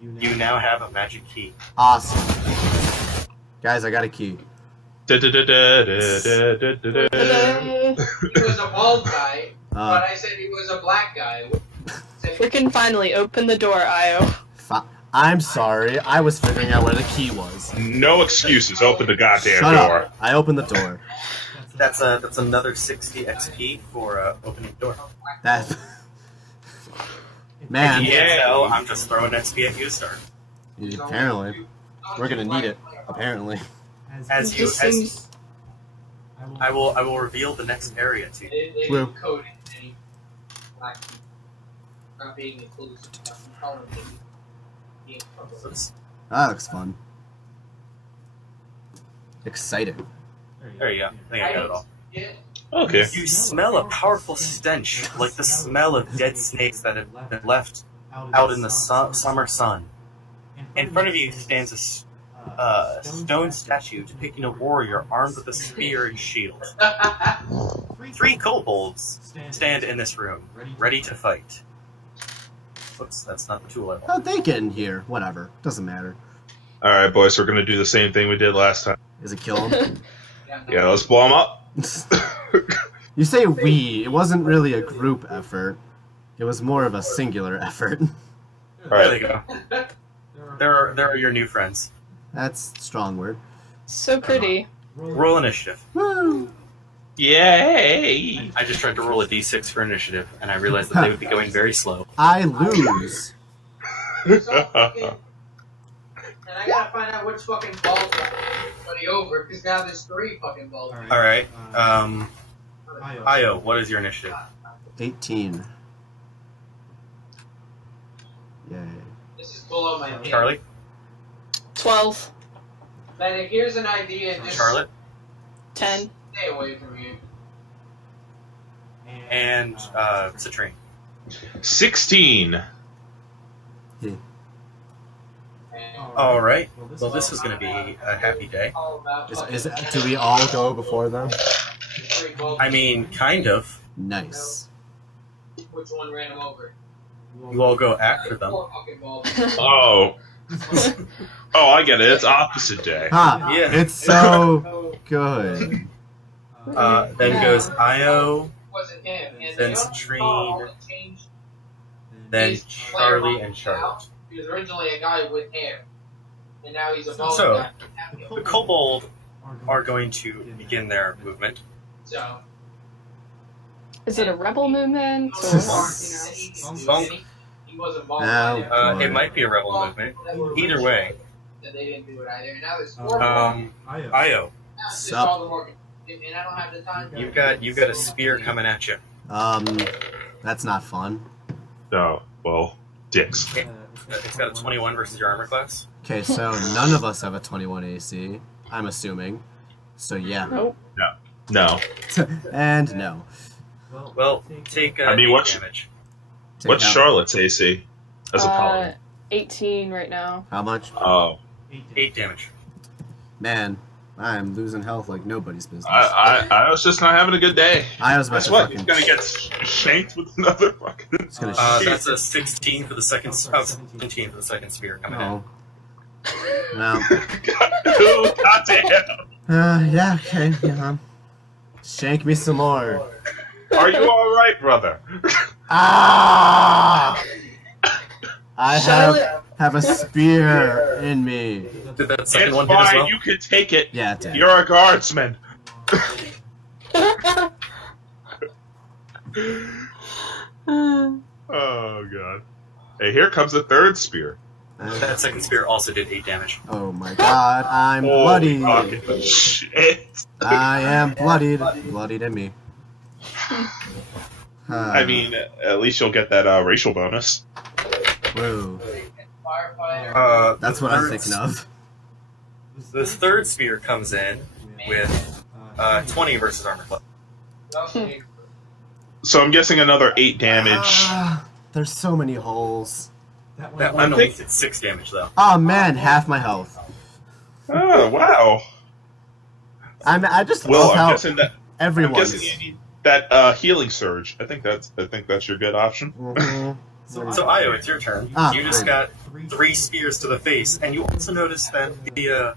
You now have a magic key. Awesome. Guys, I got a key. He was a bald guy, but I said he was a black guy. Freaking finally, open the door, Io. I'm sorry, I was figuring out where the key was. No excuses, open the goddamn Shut door. Up. I opened the door. That's another 60 XP for opening the door. That... Man. Yeah, I'm just throwing XP at you, sir. Apparently. We're gonna need it, apparently. I will reveal the next area to you. They didn't code any black people. Not being inclusive. That looks fun. Exciting. There you go. I think I got it all. Okay. You smell a powerful stench, like the smell of dead snakes that have been left out in the summer sun. In front of you stands a stone statue depicting a warrior armed with a spear and shield. 3 kobolds stand in this room, ready to fight. Whoops, that's not the tool I want. Oh, they get in here. Whatever. Doesn't matter. All right, boys, we're gonna do the same thing we did last time. Is it kill him? Yeah, let's blow them up. You say we. It wasn't really a group effort. It was more of a singular effort. All There right. you go. There are your new friends. That's a strong word. So pretty. Roll initiative. Woo! Yay! I just tried to roll a d6 for initiative, and I realized that they would be going very slow. I lose. And I gotta find out which fucking balls got everybody over, because now there's 3 fucking balls. Alright, Io, what is your initiative? 18. Yay. This is below my head. Charlie? 12. Like, here's an idea, just Charlotte? 10. stay away from me. And, Citrine. 16. Alright, well this is going to be a happy day. All about Do we all go before them? 3 balls. I mean, kind of. Nice. Which one ran them over? You all go after them. 4 fucking balls. Oh. Oh, I get it. It's opposite day. Ha! Yeah. It's so good. Then goes Io, Wasn't him. And Then the other Citrine. ball that changed then his player Charlie ball and Charlotte. out. He was originally a guy with hair. And now he's a bald So, guy. The kobold are going to begin their movement. So, Is it a rebel movement? Or, Bunk. He wasn't bald. Now, either. It might be a rebel movement. Either way, That they didn't do it either. And now there's 4 Io, Sup? And I don't have the time. you've got a spear coming at you. That's not fun. No, well, dicks. It's got a 21 versus your armor class. Okay, so none of us have a 21 AC, I'm assuming. So yeah. Nope. No. And no. Well, take I mean, 8 what's- damage. What's Take out- Charlotte's AC as a paladin? 18 right now. How much? Oh, 8 damage. Man, I'm losing health like nobody's business. I was just not having a good day. I was about Guess to what? fucking... He's gonna get shanked with another fucking. It's gonna That's a 16 for the second. 17 for the second spear coming in. Oh. Well. Oh, goddamn! Yeah, okay, yeah. Shank me some more. Are you all right, brother? Ah! I Charlotte. have a spear in me. Did that second It's one hit as fine. well? You can take it. Yeah, it did. You're a guardsman. Oh god. Hey, here comes the third spear. That second spear also did 8 damage. Oh my god, I'm Holy bloody. fucking shit. I am bloodied. Bloodied in me. I mean, at least you'll get that racial bonus. Whoa. Firefighter. That's what I'm thinking of. The third spear comes in with 20 versus armor class. So I'm guessing another 8 damage. Ah, there's so many holes. That one only did 6 damage though. Oh man, half my health. Oh wow. I just Well, love I'm how guessing that. I'm everyone's. guessing you need that healing surge. I think that's your good option. Mhm. So Io, it's your turn. Ah, You just got 3 spears to the face, and you also notice that the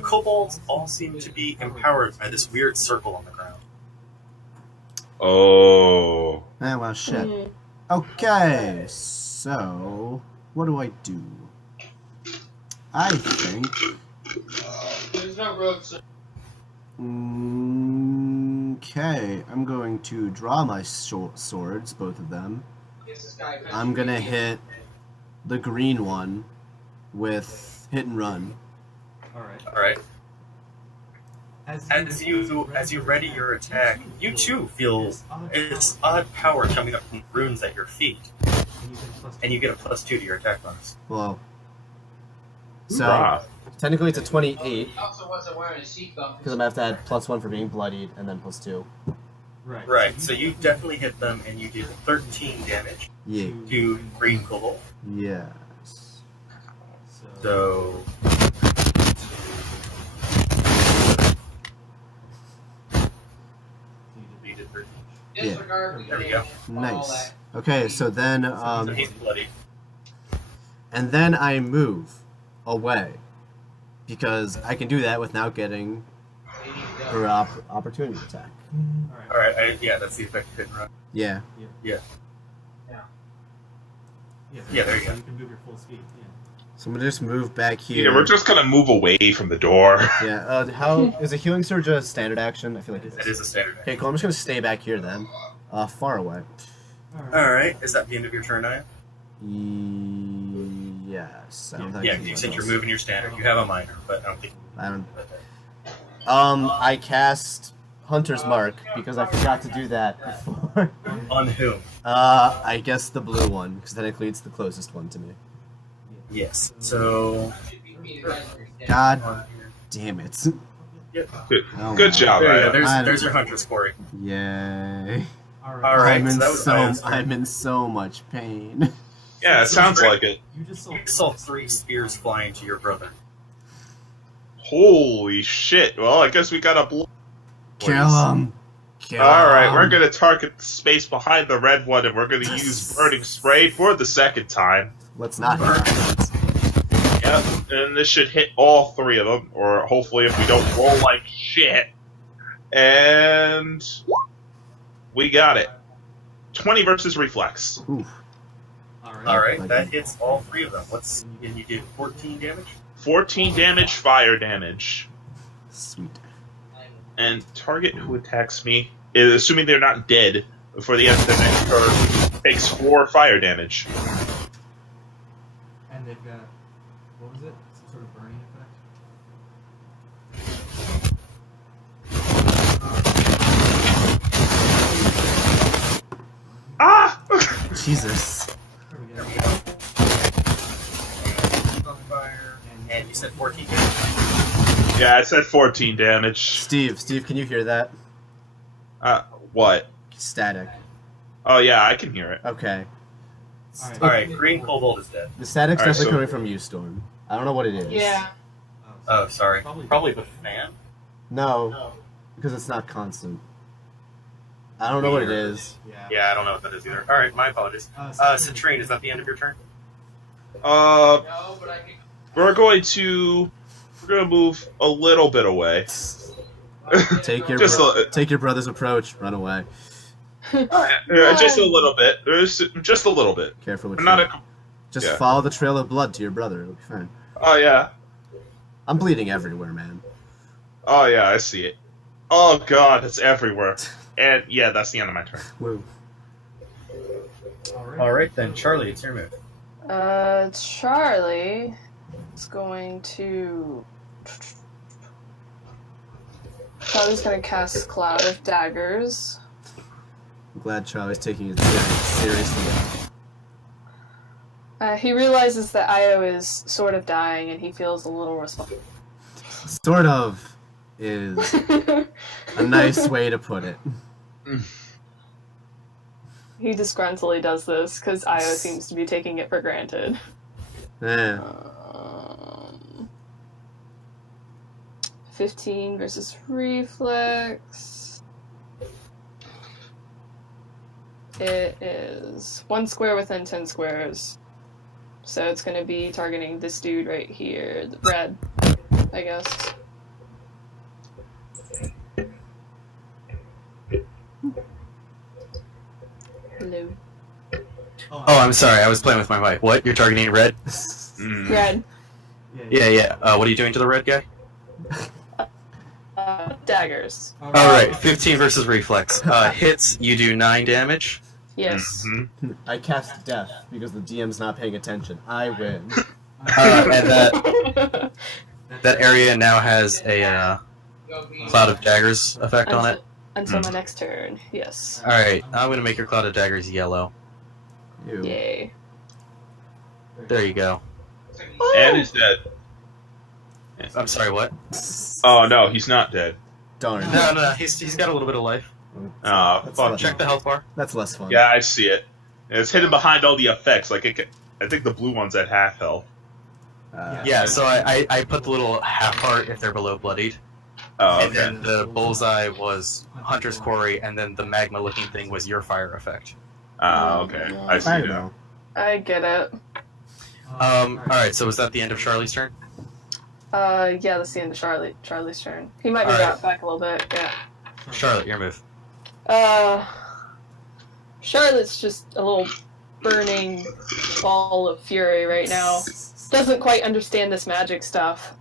kobolds all seem to be empowered by this weird circle on the ground. Oh. Ah, well, shit. Mm. Okay, so what do I do? I think. There's no road. Okay, I'm going to draw my swords, both of them. I'm gonna hit the green one with hit and run. Alright. As you ready your attack, you too feel this odd power coming up from runes at your feet. And you get a +2 to your attack bonus. Well, so Hoorah. technically it's a 28 He also wasn't wearing a seatbelt. because I'm gonna have to add +1 for being bloodied and then +2. Right, so you definitely hit them and you did 13 damage Yeah. to green kobold. Yes. So you did 13. Disregard the There we go. all Nice. that. Okay, so then So he's bloody. and then I move away because I can do that without getting her opportunity attack. Alright, yeah, that's the effect of hit and run. Yeah. Yeah, there you go. You can move your full speed. Yeah. So I'm gonna just move back here. Yeah, we're just gonna move away from the door. Yeah. How is a healing surge a standard action? I feel like it It is. is a standard. Okay, cool. I'm just gonna stay back here then. Far away. Alright, is that the end of your turn, Naya? Yes. I don't think I Yeah, can do since anything you're else. moving your standard. You have a minor, but I don't think... I don't. I cast Hunter's Mark because I forgot to do that before. On whom? I guess the blue one, because technically it's the closest one to me. Yes. So... God damn it. Yep. Oh, Good job, There you Ryan. go. I- There's your hunter's quarry. Yay. Alright, I'm in so that was Aya's turn. I'm in so much pain. Yeah, it sounds like it. You just saw. You saw 3 spears flying to your brother. Holy shit. Well, I guess we got a blue. Kill him. Kill Alright, him. we're gonna target the space behind the red one, and we're gonna use burning spray for the second time. Let's not hit that. Yep, and this should hit all 3 of them, or hopefully if we don't roll like shit. And we got it. 20 versus reflex. Oof. Alright, that hits all 3 of them. And you did 14 damage? 14 damage, fire damage. Sweet. And target who attacks me, assuming they're not dead before the end of the next turn, takes 4 fire damage. And they've got, what was it? Some sort of burning effect? Ah! Jesus. There we go. And you said 14 damage? Yeah, I said 14 damage. Steve, can you hear that? What? Static. Oh yeah, I can hear it. Okay. Alright. Alright, Green Kobold is dead. The static's Alright, definitely so- coming from you, Storm. I don't know what it is. Yeah. Oh, sorry. Probably- Probably the fan? No, because it's not constant. I don't know what it is. Yeah. Yeah, I don't know what that is either. Alright, my apologies. Citrine, is that the end of your turn? Uh, No, but I can. we're gonna move a little bit away. Take your Just take your brother's approach. Run away. just a little bit. Just a little bit. Careful with Not your... a. Just yeah. follow the trail of blood to your brother. It'll be fine. Oh yeah. I'm bleeding everywhere, man. Oh yeah, I see it. Oh god, it's everywhere. And yeah, that's the end of my turn. Woo. Alright then, Charlie, it's your move. Charlie is going to. Charlie's gonna cast Cloud of Daggers. I'm glad Charlie's taking it seriously. He realizes that Io is sort of dying, and he feels a little responsible. Sort of is a nice way to put it. He disgruntledly does this because Io seems to be taking it for granted. Eh. 15 versus reflex. It is 1 square within 10 squares. So it's going to be targeting this dude right here, the red, I guess. Hello. Oh, I'm sorry, I was playing with my mic. What? You're targeting red? Red. Yeah. What are you doing to the red guy? Daggers. Alright, 15 versus reflex. Hits, you do 9 damage. Yes. Mm-hmm. I cast death because the DM's not paying attention. I win. And that area now has a Cloud of Daggers effect on it. Until my next turn. Yes. Alright, I'm gonna make your Cloud of Daggers yellow. Ew. Yay. There you go. And he's dead. I'm sorry, what? Oh no, he's not dead. Darn. No, he's got a little bit of life. Oh That's fuck. not- Check the health bar. That's less fun. Yeah, I see it. It's hidden behind all the effects. Like I think the blue one's at half health. Yeah, so I put the little half heart if they're below bloodied. Oh, And okay. then the bullseye was Hunter's Quarry, and then the magma looking thing was your fire effect. Oh, okay. I see now. I get it. Alright, so was that the end of Charlie's turn? Yeah, that's the end of Charlie's turn. He might be Alright. brought back a little bit, yeah. Charlotte, your move. Charlotte's just a little burning ball of fury right now. Doesn't quite understand this magic stuff.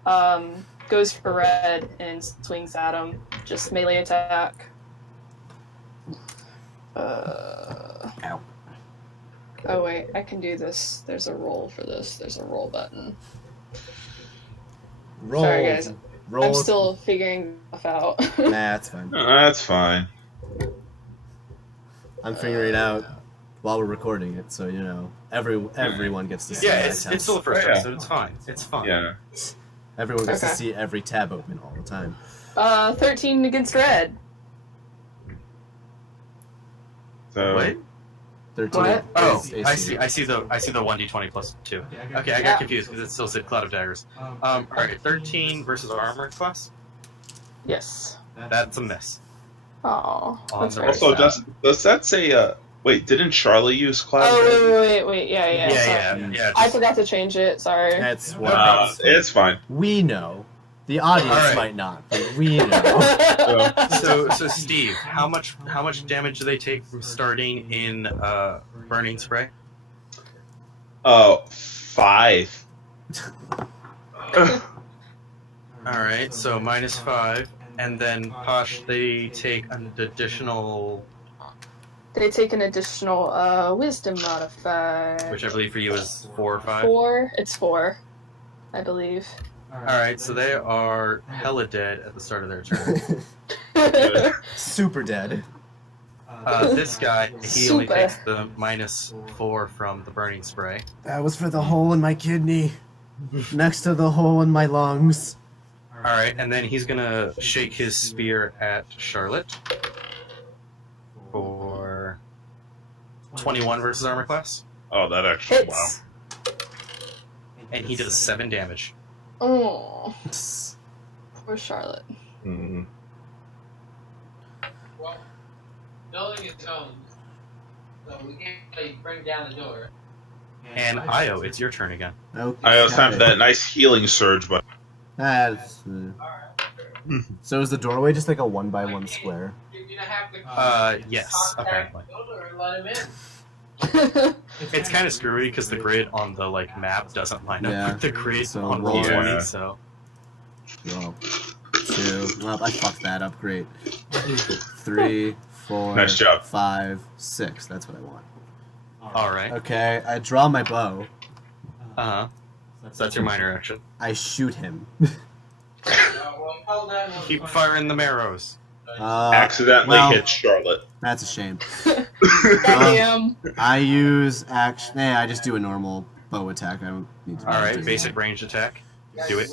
Goes for red and swings at him. Just melee attack. Ow. Oh wait, I can do this. There's a roll for this. There's a roll button. Roll. Sorry guys. Roll. I'm still figuring stuff out. Nah, that's fine. That's fine. I'm figuring it out while we're recording it, so you know, everyone gets to see. Yeah, my it's attempts. still the first Yeah. episode. It's fine. It's fine. Yeah. Everyone gets to Okay. see every tab open all the time. 13 against red. So, Wait. 13. What? Oh, is I AC. see the 1d20 plus 2. Okay, I got Yeah. confused because it still said Cloud of Daggers. Alright, 13 versus armor class. Yes. That's a miss. Oh, On that's the very also, sad. does that say? Wait, didn't Charlie use Cloud? Oh, wait, yeah, Yeah, sorry. yeah. I Just, forgot to change it, sorry. That's what It's fine. we know. The audience Alright. might not, but we know. so Steve, how much damage do they take from starting in burning spray? 5. Alright, so -5, and then Posh, they take an additional, They take an additional wisdom modifier. which I believe for you is 4 or 5. 4? It's 4, I believe. Alright, so they are hella dead at the start of their turn. Super dead. This guy, he only Super. takes the -4 from the burning spray. That was for the hole in my kidney. Next to the hole in my lungs. Alright, and then he's gonna shake his spear at Charlotte for 21 versus armor class, Oh, that actually. Wow. Hits. and he does 7 damage. Oh, poor Charlotte. Mm-hmm. Well, building is owned, so we can't really bring down the door. And Io, it's your turn again. Okay. I also have that nice healing surge, but That's, so is the doorway just like a 1x1 square? You're gonna have to Yes, contact apparently. the builder and let him in. It's kind of screwy because the grid on the map doesn't line up Yeah, with the grid so on roll. Roll20, Yeah. so Well, 2. Well, I fucked that up. Great. 3, 4, Nice job. 5, 6. That's what I want. alright. Okay, I draw my bow. Uh-huh. So that's your minor action. I shoot him. Well, call 911. Keep firing the marrows. accidentally well- hit Charlotte. That's a shame. Damn. I use action. Nah, I just do a normal bow attack. I don't need to. Alright, basic range attack. Do it.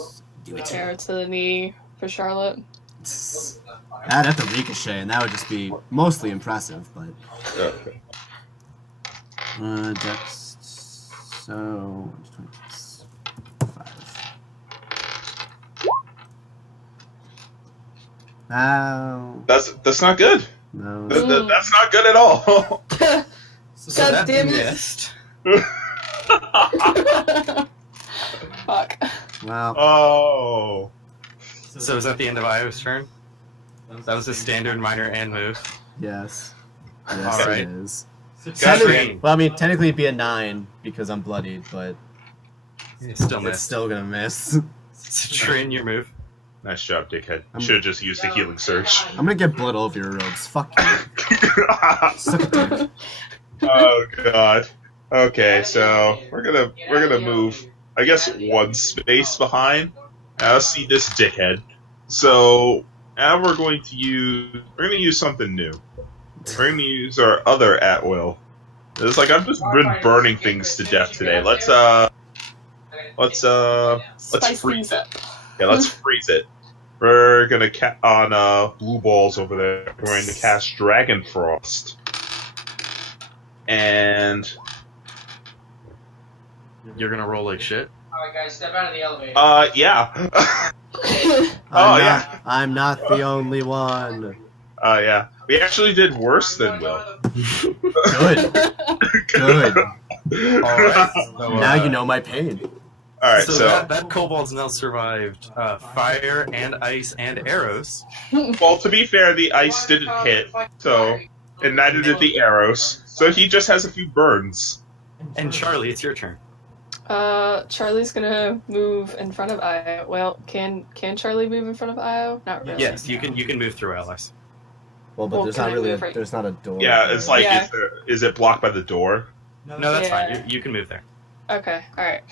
Arrow to the knee for Charlotte. I'd have to ricochet, and that would just be mostly impressive, but. Okay. Dex. So. 5. Ow. That's not good. No. That's not good at all. So God that damn it. missed. Fuck. Well, Oh. So is that the end of Io's turn? That was his standard minor and move. yes. Yes, Alright. it is. Catherine, Well, I mean, technically it'd be a 9 because I'm bloodied, but still it's missed. still gonna miss. Trin, your move. Nice job, dickhead. You should have just used the healing surge. I'm gonna get blood all over your robes. Fuck you. Suck a dick. Oh god. Okay, so we're gonna move, I guess, 1 space behind. Now let's see this dickhead. So now we're gonna use something new. We're gonna use our other at will. It's like I've just been burning things to death today. Let's Spice freeze things it. up. Yeah, let's freeze it. We're gonna on blue balls over there. We're going to cast Dragon Frost, and You're gonna roll like shit. Alright, guys, step out of the elevator. yeah. I'm not the only one. Yeah. We actually did worse than Will. Good. Good. Alright. So, Now you know my pain. All right, So, so that kobold's now survived fire and ice and arrows. well, to be fair, the ice didn't hit, so and neither did the arrows. So he just has a few burns. And Charlie, it's your turn. Charlie's gonna move in front of Io. Well, can Charlie move in front of Io? Not really. Yes, you can move through allies. Well, but Well, there's can not I really move right- there's not a door. Yeah, it's like Yeah. is it blocked by the door? No, that's Yeah. fine. You can move there. Okay, alright.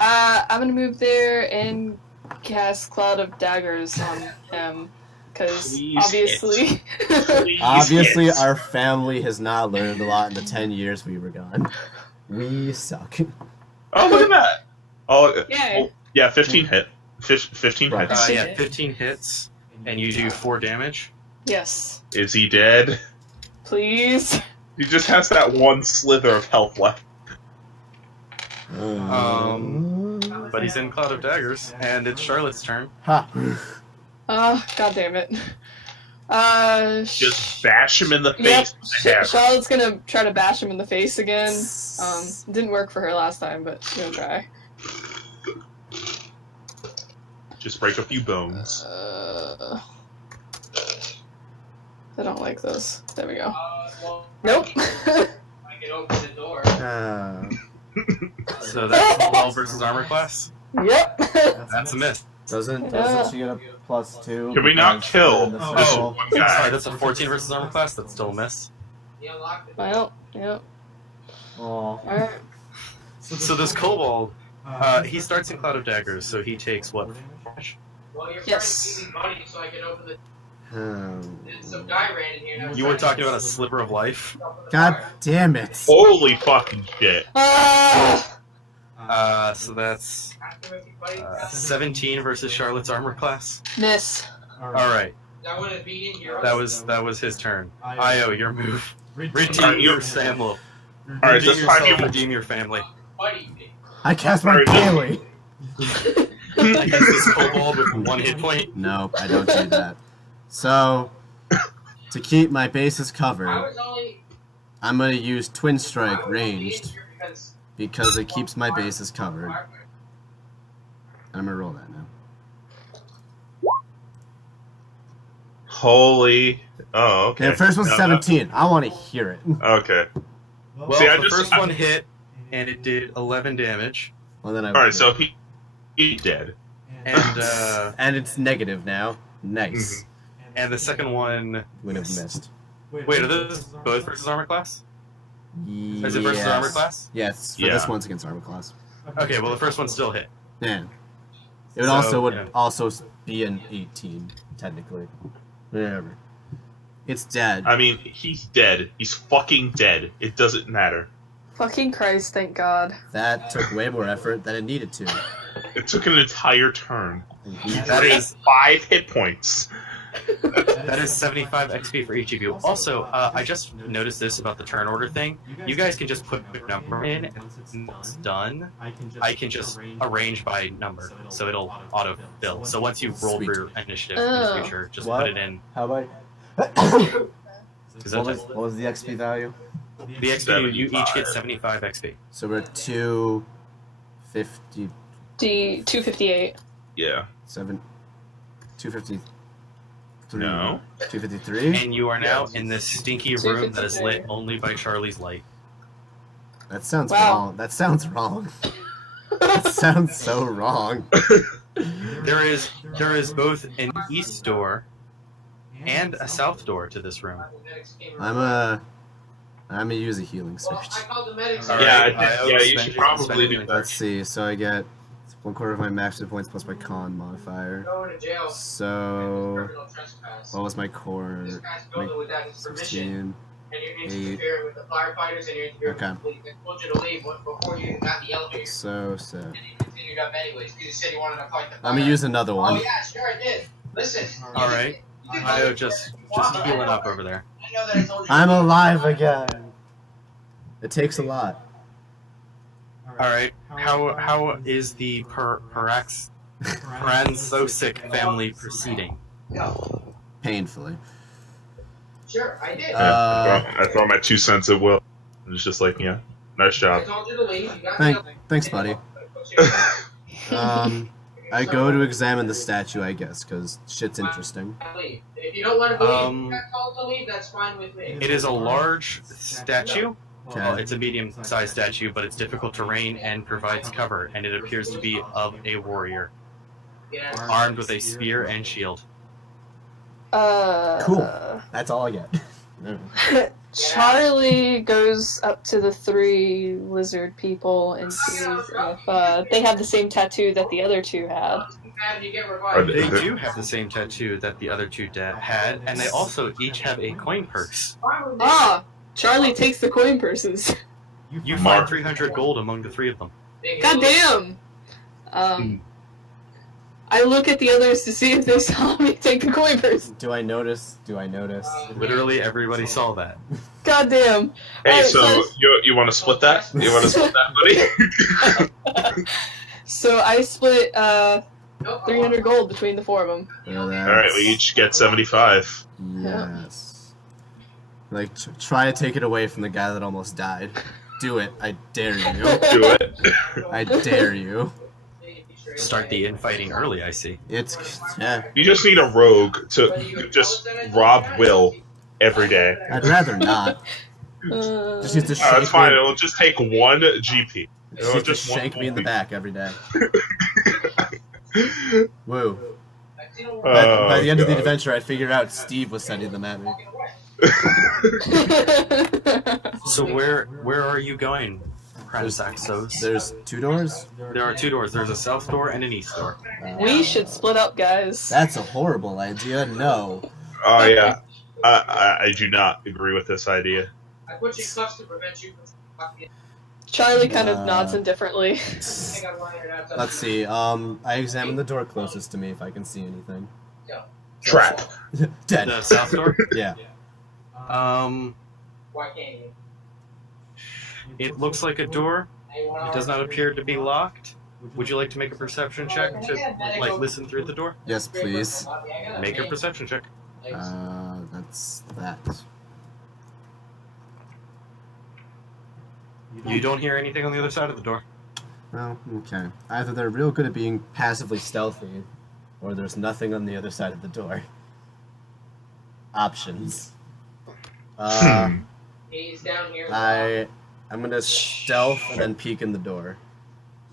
I'm gonna move there and cast Cloud of Daggers on him. Because Please obviously. Please Obviously, hit. our family has not learned a lot in the 10 years we were gone. We suck. Oh, look at that! Oh, Yay. yeah, 15 hit. 15 Right. hits. Yeah, 15 hits, and you do 4 damage. Yes. Is he dead? Please. He just has that one slither of health left. But he's in Cloud of Daggers, and it's Charlotte's turn. Ha! God damn it. Just bash him in the Yep. face with the hammer. Charlotte's gonna try to bash him in the face again. Didn't work for her last time, but she's gonna try. Just break a few bones. I don't like this. There we go. Well, Nope. I can open the door. So that's 12 versus armor class. Yep. That's a miss. Doesn't she get a +2? Can we not because kill in the this circle? one Sorry, guy? that's a 14 versus armor class. That's still a miss. He unlocked it. Well, yep. Aw. Alright. So this kobold, he starts in Cloud of Daggers, so he takes what? Well, you're Yes. trying to give me money so I can open the. Hmm. There's some guy ran in here. And I was You were trying talking to about a sliver of life. open the God fire. damn it! Holy fucking shit. So that's Ask him if he buddy. 17 versus Charlotte's armor class. Miss. All right, I wouldn't be in here. that was his turn. Io, your move. Redeem Alright, your family. Alright, Redeem this time yourself. you Redeem your family. Buddy. I cast my Alright, daily! Against this kobold with 1 hit point. Nope, I don't do that. So, to keep my bases I covered, was only. I'm gonna use Twin Strike I was only in ranged here because. because it keeps my bases covered. And I'm gonna roll that now. Holy. Oh, okay. Okay, the first one's No, 17. I want to hear it. Okay. Well, See, I the just- first one hit, and it did 11 damage. Well, then I. Alright, so he's dead. And it's negative now. Nice. and the second one. Would have missed. Wait, are those both versus armor class? Is it versus Yes. armor class? Yes, for Yeah. this one's against armor class. Okay, well the first one still hit. Yeah. It would So, yeah. also be an 18, technically. Whatever. It's dead. I mean, he's dead. He's fucking dead. It doesn't matter. Fucking Christ, thank God. That took way more effort than it needed to. It took an entire turn. That is 5 hit points. that is 75 XP for each of you. Also, I just noticed this about the turn order thing. You guys can just put a number in, and when it's done, I can just arrange by number, so it'll auto-fill. So once you've rolled for your initiative in the future, just What? put it in. How about? Is that What was the XP value? the XP, you each get 75 XP. So we're at 250. D258. Yeah. 253. No. 253? And you are now in this stinky room that is lit only by Charlie's light. That sounds Wow. wrong. That sounds wrong. That sounds so wrong. There is both an east door and a south door to this room. I'm gonna use a healing Well, search. I called the medics. All Yeah, right, I think- Io, you spend should it- probably spend it do doing Let's see. So I get 1/4 of my max hit points plus my con modifier. Going to jail. So Criminal trespass. what was my core? This guy's building without his permission, 16. and you're interfering with the firefighters, and you're interfering Okay. with the police. They told you to leave before you even got in the elevator, So and you continued up anyways because you said you wanted to fight the fire. I'm gonna use another Oh one. yeah, sure I did. Listen. All right. Io, just healing up over there. I know that I told you. I'm alive again. It takes a lot. All right. How is the Praanxoxic family proceeding? No. Painfully. Sure, I did. Uh, I throw my 2 cents at will. And it's just like, yeah. Nice I job. told you to leave. You got Thanks, buddy. I go to examine the statue, I guess, because shit's interesting. leave. If you don't want to leave, you got told to leave, that's fine with me. It is a large statue. Okay. Well, it's a medium-sized statue, but it's difficult terrain and provides cover, and it appears to be of a warrior, armed with a spear and shield. Cool. That's all I get. Charlie goes up to the three lizard people and sees if they have the same tattoo that the other two had. They do have the same tattoo that the other two had, and they also each have a coin purse. Ah! Charlie takes the coin purses. You find 300 gold among the three of them. God damn! I look at the others to see if they saw me take the coin purse. Do I notice? Literally everybody saw that. God damn. Hey, Alright, so you want to split that? You want to split that, buddy? So I split 300 gold between the four of them. Well, All right, we each get 75. Yes. Like, try to take it away from the guy that almost died. Do it. I dare you. Do it. I dare you. Start the infighting early, I see. Yeah. You just need a rogue to just rob Will every day. I'd rather not. Just used to shake That's fine. me. It'll just take 1 GP. Just It'll used to just shake me in the back every day. Woo. Oh, By the end of the God. adventure, I figured out Steve was sending them at me. So where are you going, Praanxoxic? There's 2 doors? There are 2 doors. There's a south door and an east door. We should split up, guys. That's a horrible idea. No. Oh, yeah. I do not agree with this idea. I put you cuffs to prevent you from fucking. Charlie kind of nods indifferently. Let's see. I examine the door closest to me if I can see anything. Trap. Dead. The south door? Yeah. Why can't you? It looks like a door. It does not appear to be locked. Would you like to make a perception check to, like, listen through the door? Yes, please. Make a perception check. That's that. You don't hear anything on the other side of the door. Well, okay. Either they're real good at being passively stealthy, or there's nothing on the other side of the door. Options. He's down here. I'm gonna stealth and then peek in the door.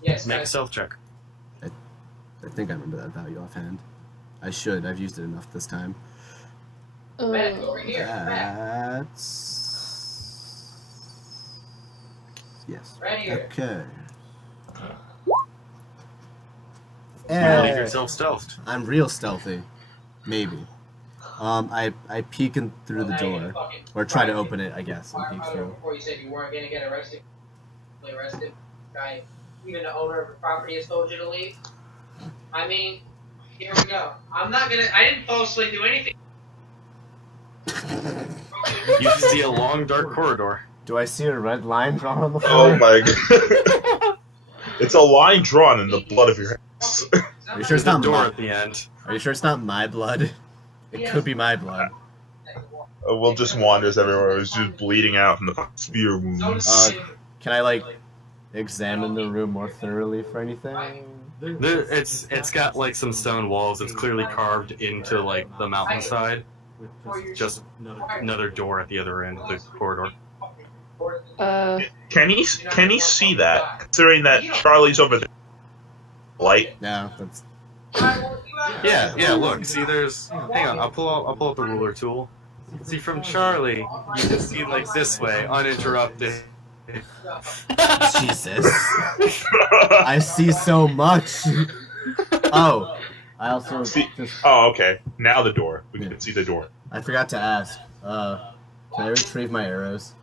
Yes. Make a stealth check. I think I remember that value offhand. I should. I've used it enough this time. Back over here. Back. That's... Yes. Right here. Okay. You believe yourself stealthed. I'm real stealthy. Maybe. I peek in through the door. Or try to open it, I guess, and peek through. Before you said you weren't gonna get arrested. Arrested. Right. Even the owner of the property has told you to leave. I mean, here we go. I didn't fall asleep do anything. You see a long, dark corridor. Do I see a red line drawn on the floor? Oh my god. It's a line drawn in the blood of your hands. Are you sure it's not door my... at the end. Are you sure it's not my blood? It could be my blood. Will just wanders everywhere. He's just bleeding out from the spear wounds. Can I, like, examine the room more thoroughly for anything? It's got like some stone walls. It's clearly carved into like the mountainside. Just another door at the other end of the corridor. Can he see that? Considering that Charlie's over there. Light. No, that's... Yeah. Look, see, there's. Hang on, I'll pull out the ruler tool. See, from Charlie, you can see like this way, uninterrupted. Jesus. I see so much. Oh, I also See, just... oh, okay. Now the door. We can see the door. I forgot to ask. Can I retrieve my arrows?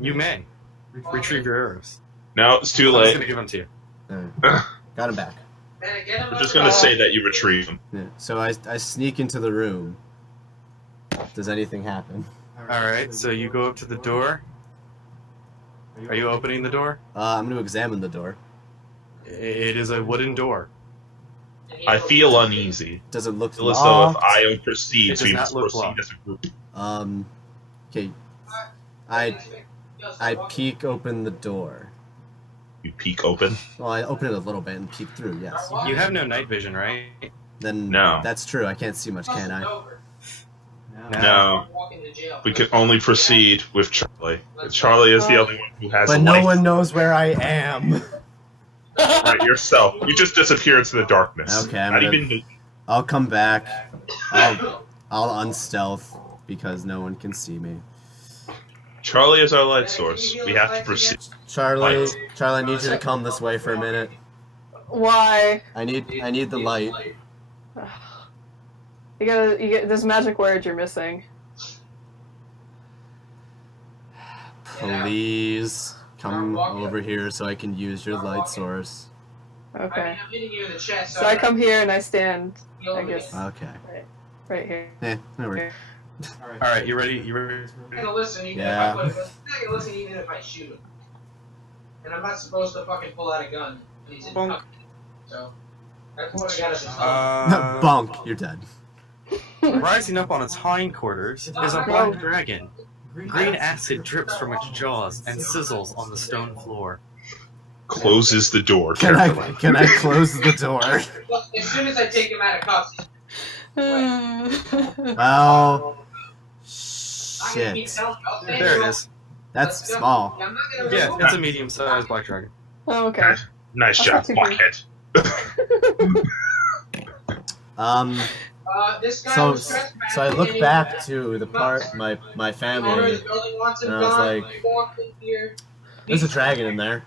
You may retrieve your arrows. No, it's too I'm just late. gonna give them to you. Got them back. I'm just gonna say that you retrieve them. Yeah. So I sneak into the room. Does anything happen? All right, so you go up to the door. Are you opening the door? I'm going to examine the door. It is a wooden door. I feel uneasy. Does it look As though if locked? Io proceeds, It does we not must look proceed locked. as a group. Okay. I I peek open the door. You peek open. Well, I open it a little bit and peek through. Yes. You have no night vision, right? Then No. that's true. I can't see much, can I? No. We can only proceed with Charlie. Charlie is the only one who has But a no light. one knows where I am. Right, yourself. You just disappear into the darkness. Okay, I'm Not gonna- even. I'll come back. I'll unstealth because no one can see me. Charlie is our light source. We have to proceed. Charlie, I need you to come this way for a minute. Why? I need the light. You get this magic word you're missing. Please come over here so I can use your light source. Okay. I'm hitting you in the chest. So I come here and I stand, I guess, Okay. right here. No worries. All right, you ready? You ready? I'm not gonna listen even Yeah. if I put. I'm not gonna listen even if I shoot him. And I'm not supposed to fucking pull out a gun when he's in Bonk. cuffs. So that's what I got as a Bonk, you're dead. Rising up on its hindquarters is a black dragon. Green acid drips from its jaws and sizzles on the stone floor. Closes the door Can carefully. I close the door? Well, as soon as I take him out of cuffs, Well, I'm gonna keep shit. telling you, I'll stand There you it up. is. That's small. I'm not gonna Yeah, remove it's a him. medium-sized black dragon. Oh, okay. Nice That's job, not too blockhead. This guy So was trespassing I look and back he- to the part my The owner of family. the building wants him and I was gone. like, He walked in here. There's a dragon in there.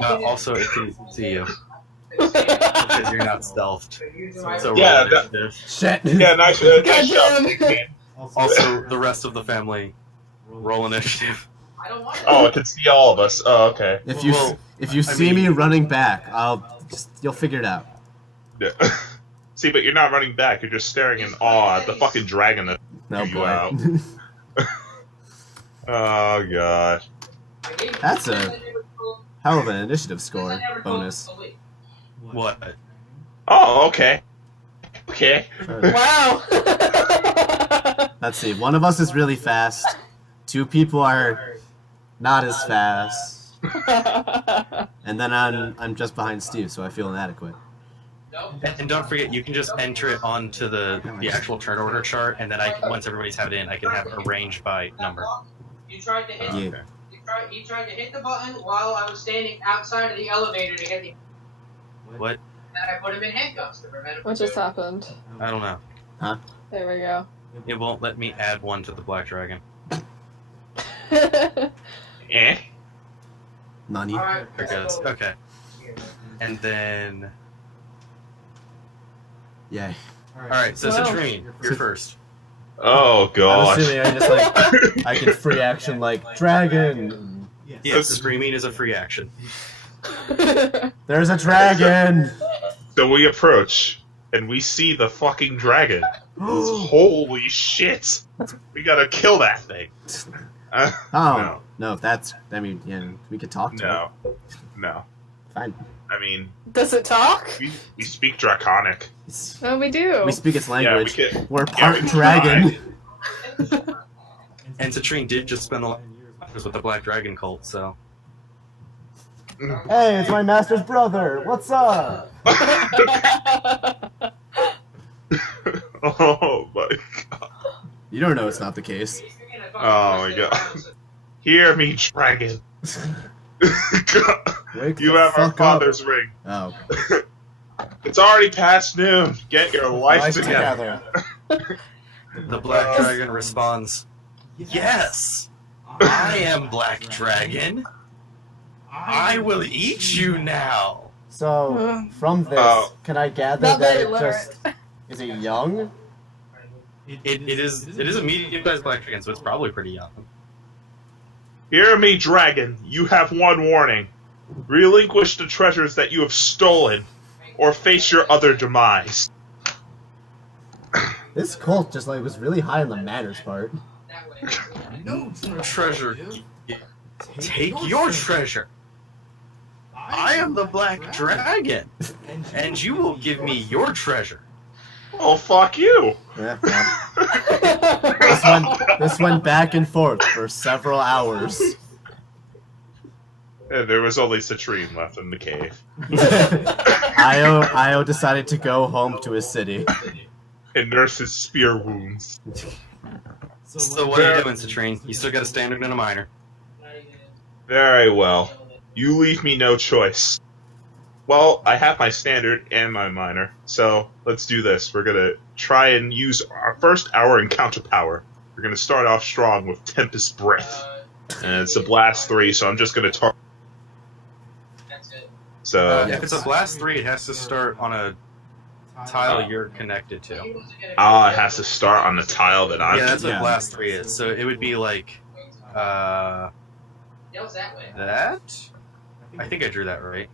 Also, it can see you because you're not stealthed. So Yeah, roll initiative. Shit. Yeah, nice job. Goddamn. Also, the rest of the family roll initiative. I don't want Oh, I can see all of us. Oh, okay. If you Well, see me running back, you'll figure it out. Yeah. See, but you're not running back. You're just staring in awe at the fucking dragon that No you boy. out. Oh god. That's a hell of an initiative score bonus. What? Oh, okay. Okay. Wow. Let's see. One of us is really fast. Two people are not as fast. And then I'm just behind Steve, so I feel inadequate. And don't forget, you can just enter it onto the actual turn order chart, and then once everybody's have it in, I can have it arranged by number. You tried to hit. Yeah. He tried to hit the button while I was standing outside of the elevator to get the. What? And I put him in handcuffs to prevent him. What just happened? I don't know. There we go. It won't let me add one to the black dragon. Eh? Nani? Alright, There it goes. Okay. And then... Yay. Alright, so Well- Citrine, you're first. Oh I'm gosh. assuming I just I can free action like dragon. Yes, screaming is a free action. There's a dragon. So we approach, and we see the fucking dragon. Holy shit! We gotta kill that thing. Oh no, that's. I mean, yeah, we could talk to No. No. it. Fine. I mean, Does it talk? we speak Draconic. Oh, we do. We speak its Yeah, language. we can. We're Yeah, part we can dragon. And Citrine did just spend a lot with the black dragon cult, so... Hey, it's my master's brother. What's up? Oh my god. You don't know it's not the case. Oh my god. Hear me, dragon. Wake You the have our fuck father's ring. up. Oh, It's already past noon. Get your life life together. together. The black dragon responds, Yes! I am Black Dragon! I will eat you now! So, from this, Oh. can I gather Not that very it just is it young? It is a medium-sized black dragon, so it's probably pretty young. Hear me, dragon. You have one warning. Relinquish the treasures that you have stolen, or face your other demise. This cult just was really high on the manners part. No treasure. Take your treasure! I am the Black Dragon, and you will give me your treasure. Oh, fuck you. Yeah, well, this went back and forth for several hours. And there was only Citrine left in the cave. Io decided to go home to his city. And nurse his spear wounds. So what are you doing, Citrine? You still got a standard and a minor. Very well. You leave me no choice. Well, I have my standard and my minor, so let's do this. We're gonna try and use our first hour encounter power. We're gonna start off strong with Tempest Breath. And it's a blast 3, so I'm just gonna target. So If it's a blast 3, it has to start on a tile you're connected to. it has to start on the tile that I'm. Yeah, that's what Yeah. blast 3 is. So it would be like that. I think I drew that right.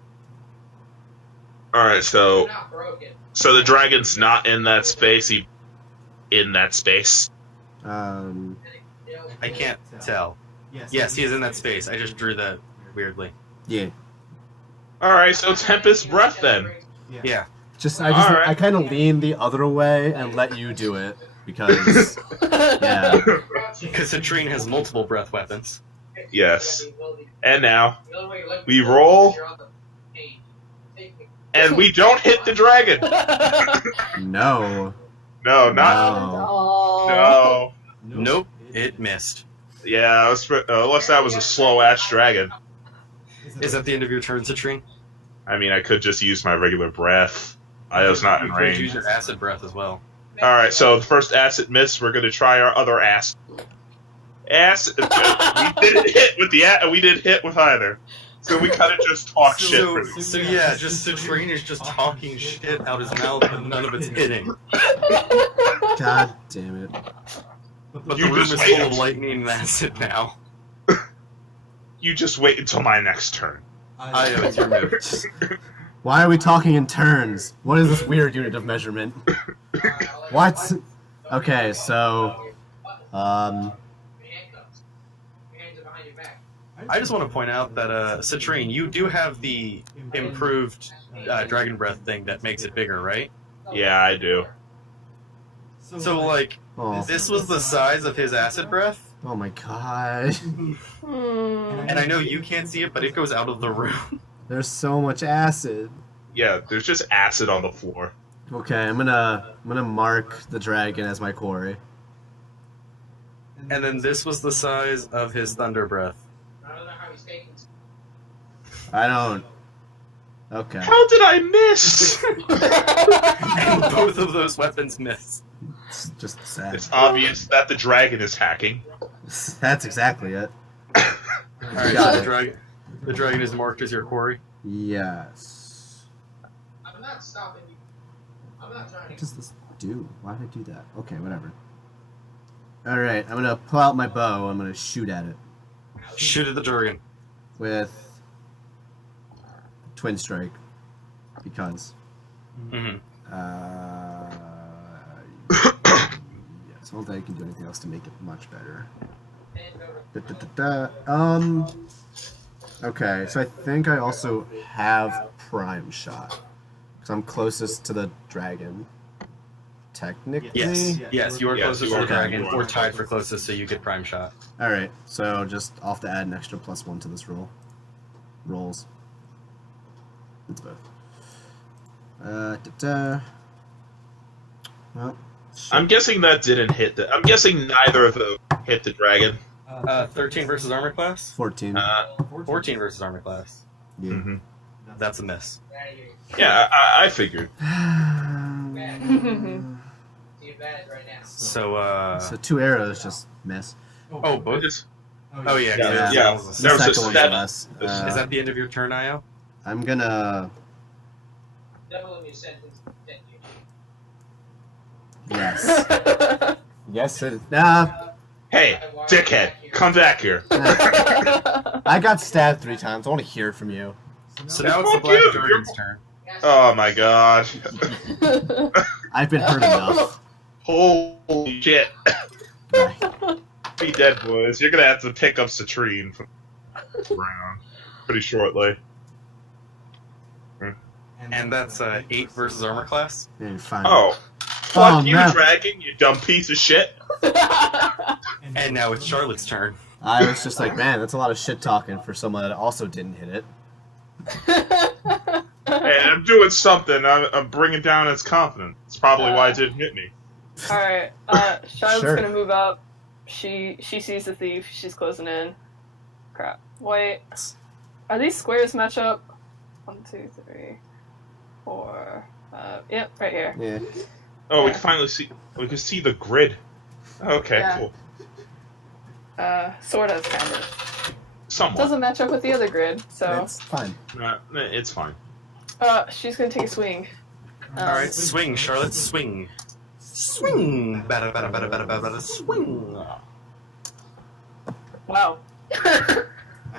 Alright, so the dragon's not in that space, he in that space. I can't tell. Yes, he is in that space. I just drew that weirdly. Yeah. Alright, so Tempest Breath then. Yeah. I kind of lean the other way and let you do it because yeah. Because Citrine has multiple breath weapons. Yes. And now we roll and we don't hit the dragon. No. No, not no. Nope, it missed. Yeah, I was, unless that was a slow ass dragon. Is that the end of your turn, Citrine? I mean, I could just use my regular breath. I was not in You could use range. your acid breath as well. Alright, so the first acid miss, we're gonna try our other acid. Acid. We didn't hit with we didn't hit with either. So we kind of just talk shit. So yeah, just Citrine is just talking shit out his mouth and none of it's hitting. God damn it. But You the room just is wait. full of lightning and acid now. You just wait until my next turn. I know, it's your move. Why are we talking in turns? What is this weird unit of measurement? What? Okay, so I just want to point out that, Citrine, you do have the improved Dragon Breath thing that makes it bigger, right? Yeah, I do. So, like, oh, this was the size of his acid breath, oh my god. and I know you can't see it, but it goes out of the room. There's so much acid. Yeah, there's just acid on the floor. Okay, I'm gonna mark the dragon as my quarry. And then this was the size of his Thunder Breath. I don't. Okay. How did I miss? And both of those weapons miss. It's just sad. It's obvious that the dragon is hacking. That's exactly it. Alright, Got so it. the dragon is marked as your quarry. Yes. I'm not stopping you. I'm not trying What to. does this do? Why did I do that? Okay, whatever. Alright, I'm gonna pull out my bow. I'm gonna shoot at it Shoot at the dragon. with Twin Strike. Because. Mm-hmm. Yes, I don't think I can do anything else to make it much better. Okay, so I think I also have Prime Shot. Because I'm closest to the dragon. Technically? Yes, you are Yes, closest you to are. the dragon, or tied for closest, so you get prime shot. Alright, so just I'll have to add an extra +1 to this roll. Rolls. It's both. Well, shit. I'm guessing that didn't hit the. I'm guessing neither of them hit the dragon. 13 versus armor class? 14. 14 versus armor class. Yeah. Mm-hmm. That's a miss. Yeah, I figured. So, So 2 arrows just miss. oh, both? Just- Oh, yeah. Yeah. Yeah. Is The There was a second one's seven. less. that the end of your turn, Io? I'm gonna. Yes. Yes, it. Nah. Hey, dickhead, come back here. I got stabbed 3 times. I want to hear from you. So now it's the Fuck black you, dragon's turn. Oh my god. I've been hurt enough. Holy shit. Right. Be dead, boys. You're gonna have to pick up Citrine from around pretty shortly. And that's 8 versus armor class. Yeah, fine. Oh. Fuck you, no. dragon, you dumb piece of shit. And now it's Charlotte's turn. I was just like, man, that's a lot of shit talking for someone that also didn't hit it. Hey, I'm doing something. I'm bringing down its confidence. It's probably why it didn't hit me. Alright, Charlotte's Sure. gonna move up. She sees the thief. She's closing in. Crap. Wait. Are these squares match up? 1, 2, 3, 4. Yep, right here. Yeah. Oh, we can finally see. We can see the grid. Okay, Yeah. cool. Sort of, kind of. Somewhat. Doesn't match up with the other grid, so. It's fine. It's fine. She's gonna take a swing. Alright, swing, Charlotte, swing. Swing! Bada, bada, bada, bada, bada, bada, swing! Wow. I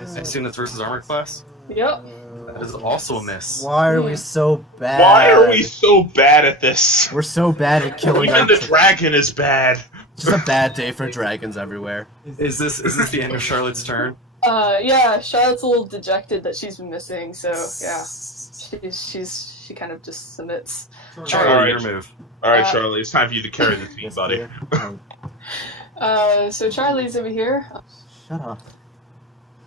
assume that's versus armor class? Yep. That is also a miss. Why are we so bad? Why are we so bad at this? We're so bad at killing Even our... the dragon is bad. It's just a bad day for dragons everywhere. Is this the end of Charlotte's turn? Yeah, Charlotte's a little dejected that she's been missing, so yeah. She kind of just submits. Charlie, Alright. your move. Alright, Charlie, it's time for you to carry the team, Yes, buddy. dear. So Charlie's over here. Shut up.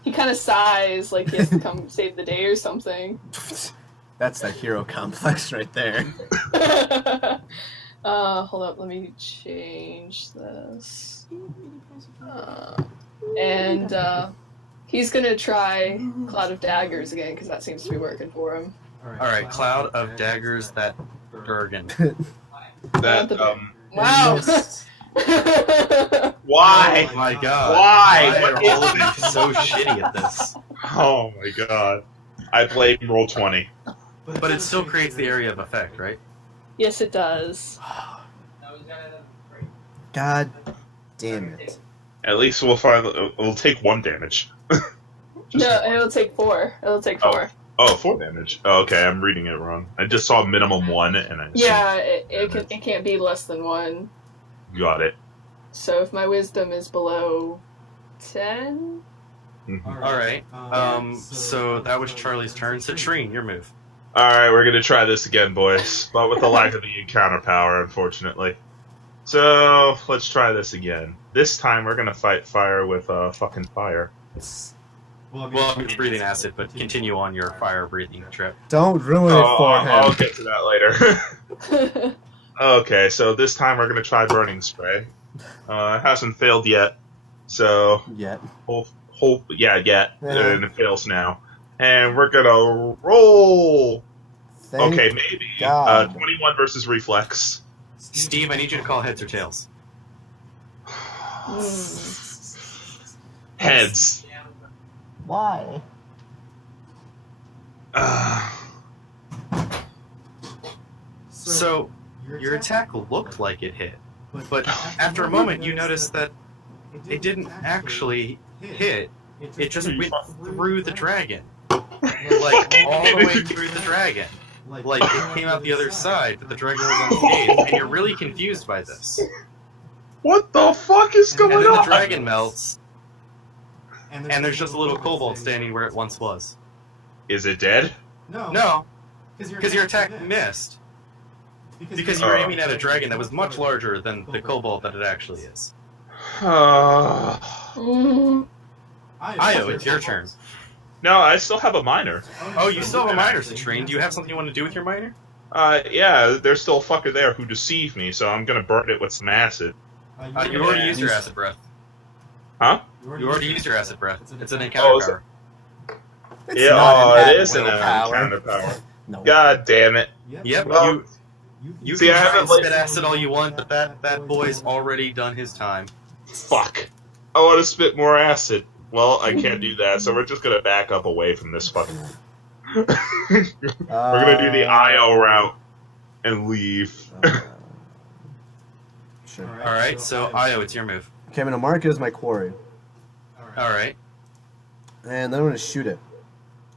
He kind of sighs like he has to come save the day or something. That's that hero complex right there. Hold up, let me change this. And he's gonna try Cloud of Daggers again because that seems to be working for him. Alright, Cloud of Daggers, that Durgan. Wow. Why? Oh my god. Why? Why What are is all of you this? so shitty at this? Oh my god. I blame roll 20. But it still creates the area of effect, right? Yes, it does. God damn it. At least we'll take 1 damage. No, it'll take 4. It'll take 4. Oh, 4 damage. Oh, okay, I'm reading it wrong. I just saw minimum 1 and I Yeah, it can't be less than 1. got it. So if my wisdom is below 10, Alright, so that was Charlie's turn. Citrine, your move. Alright, we're gonna try this again, boys. But with the lack of the encounter power, unfortunately. So, let's try this again. This time we're gonna fight fire with fucking fire. Well, I'm breathing acid, but continue on your fire breathing trip. Don't ruin it for him. I'll get to that later. Okay, so this time we're gonna try burning spray. It hasn't failed yet, so Yet. yet, Yeah. and it fails now. And we're gonna roll. Thank Okay, maybe God. 21 versus reflex. Steve, I need you to call heads or tails. Heads. Why? So, your attack looked like it hit, but after a moment you noticed that it didn't actually hit. It just went through the dragon. Like, all the way through the dragon. Like, it came out the other side, but the dragon was unscathed, and you're really confused by this. What the fuck is And going then the on? dragon melts, and there's just a little kobold standing where it once was. Is it dead? No, because your attack missed. Because you were aiming at a dragon that was much larger than the kobold that it actually is. Mm. Io, it's your turn. No, I still have a minor. Oh, you still have a minor, Citrine. Do you have something you want to do with your minor? Yeah, there's still a fucker there who deceived me, so I'm gonna burn it with some acid. You already used your acid breath. Huh? You already used your acid breath. It's an encounter is it? power. It's Yeah, not it an is an willpower. encounter power. No. God damn it. Yep, Well, you see, can I try and haven't, like- spit acid all you want, but that boy's already done his time. Fuck. I want to spit more acid. Well, I can't do that, so we're just gonna back up away from this fucking... We're gonna do the IO route and leave. Sure. Alright, so Io, it's your move. Okay, I'm gonna mark it as my quarry. Alright, And then I'm gonna shoot it.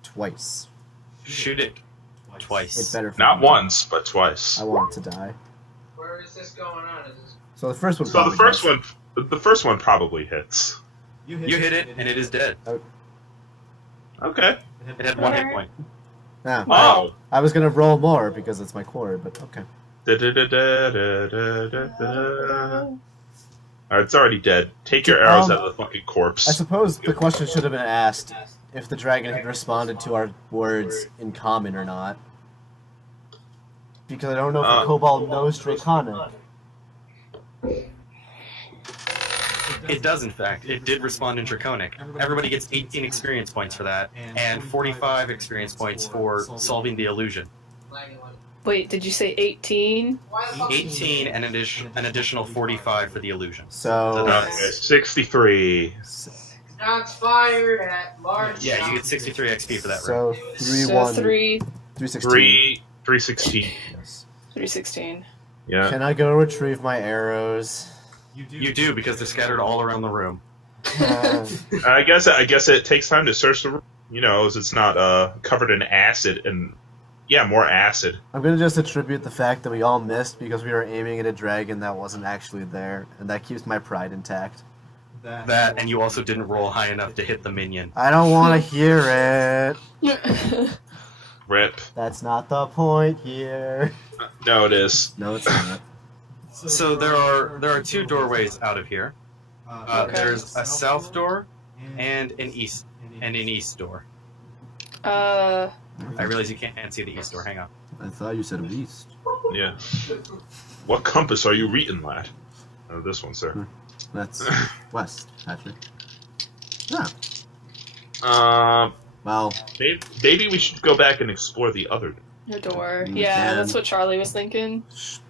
Twice. shoot it It twice. better for Not me. once, but twice. I want it to die. Where is this going on? Is this... So the first one So the probably first one probably hits. You hit it, and it is dead. Okay. It had 1 hit point. Ah, Oh. I was gonna roll more because it's my quarry, but okay. Da-da-da-da-da-da-da-da. It's already dead. Take your arrows out of the fucking I corpse. suppose the question should have been asked if the dragon had responded to our words in common or not. Because I don't know if a kobold knows Draconic. It does, in fact. It did respond in Draconic. Everybody gets 18 experience points for that, and 45 experience points for solving the illusion. Wait, did you say 18? 18 and an additional 45 for the illusion. So, Okay, 63. Shots fired at large. Yeah, you get 63 XP for that round. so 316. 316. Yes. 316. Yeah. Can I go retrieve my arrows? You do, because they're scattered all around the room. I guess it takes time to search the room. You know, as it's not covered in acid and more acid. I'm gonna just attribute the fact that we all missed because we were aiming at a dragon that wasn't actually there, and that keeps my pride intact. That, and you also didn't roll high enough to hit the minion. I don't want to hear it. Rip. That's not the point here. No, it is. No, it's not. So there are two doorways out of here. There's a south door and an east door. I realize you can't see the east door. Hang on. I thought you said east. Yeah. What compass are you reading, lad? Oh, this one, sir. That's west, Patrick. Yeah. Well, Maybe we should go back and explore the other. The door. We Yeah, can. that's what Charlie was thinking.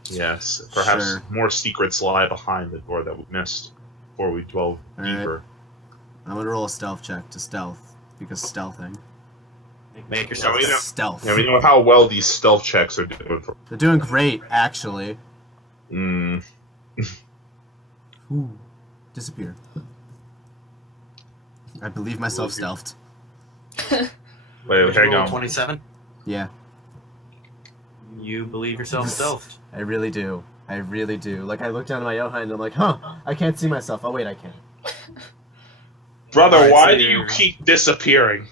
Yes, perhaps Sure. more secrets lie behind the door that we missed before we delve Alright. deeper. I'm gonna roll a stealth check to stealth because stealthing. Make yourself. Yeah, we know. Stealth. Yeah, we know how well these stealth checks are doing. They're doing great, actually. Mm. Ooh, disappear. I believe myself stealthed. Wait, Did you hang roll on. 27. Yeah, You believe yourself stealthed. I really do. I really do. Like, I look down at my Yohai and I'm like, huh, I can't see myself. Oh, wait, I can. Brother, Alright, why so do you you're- keep disappearing?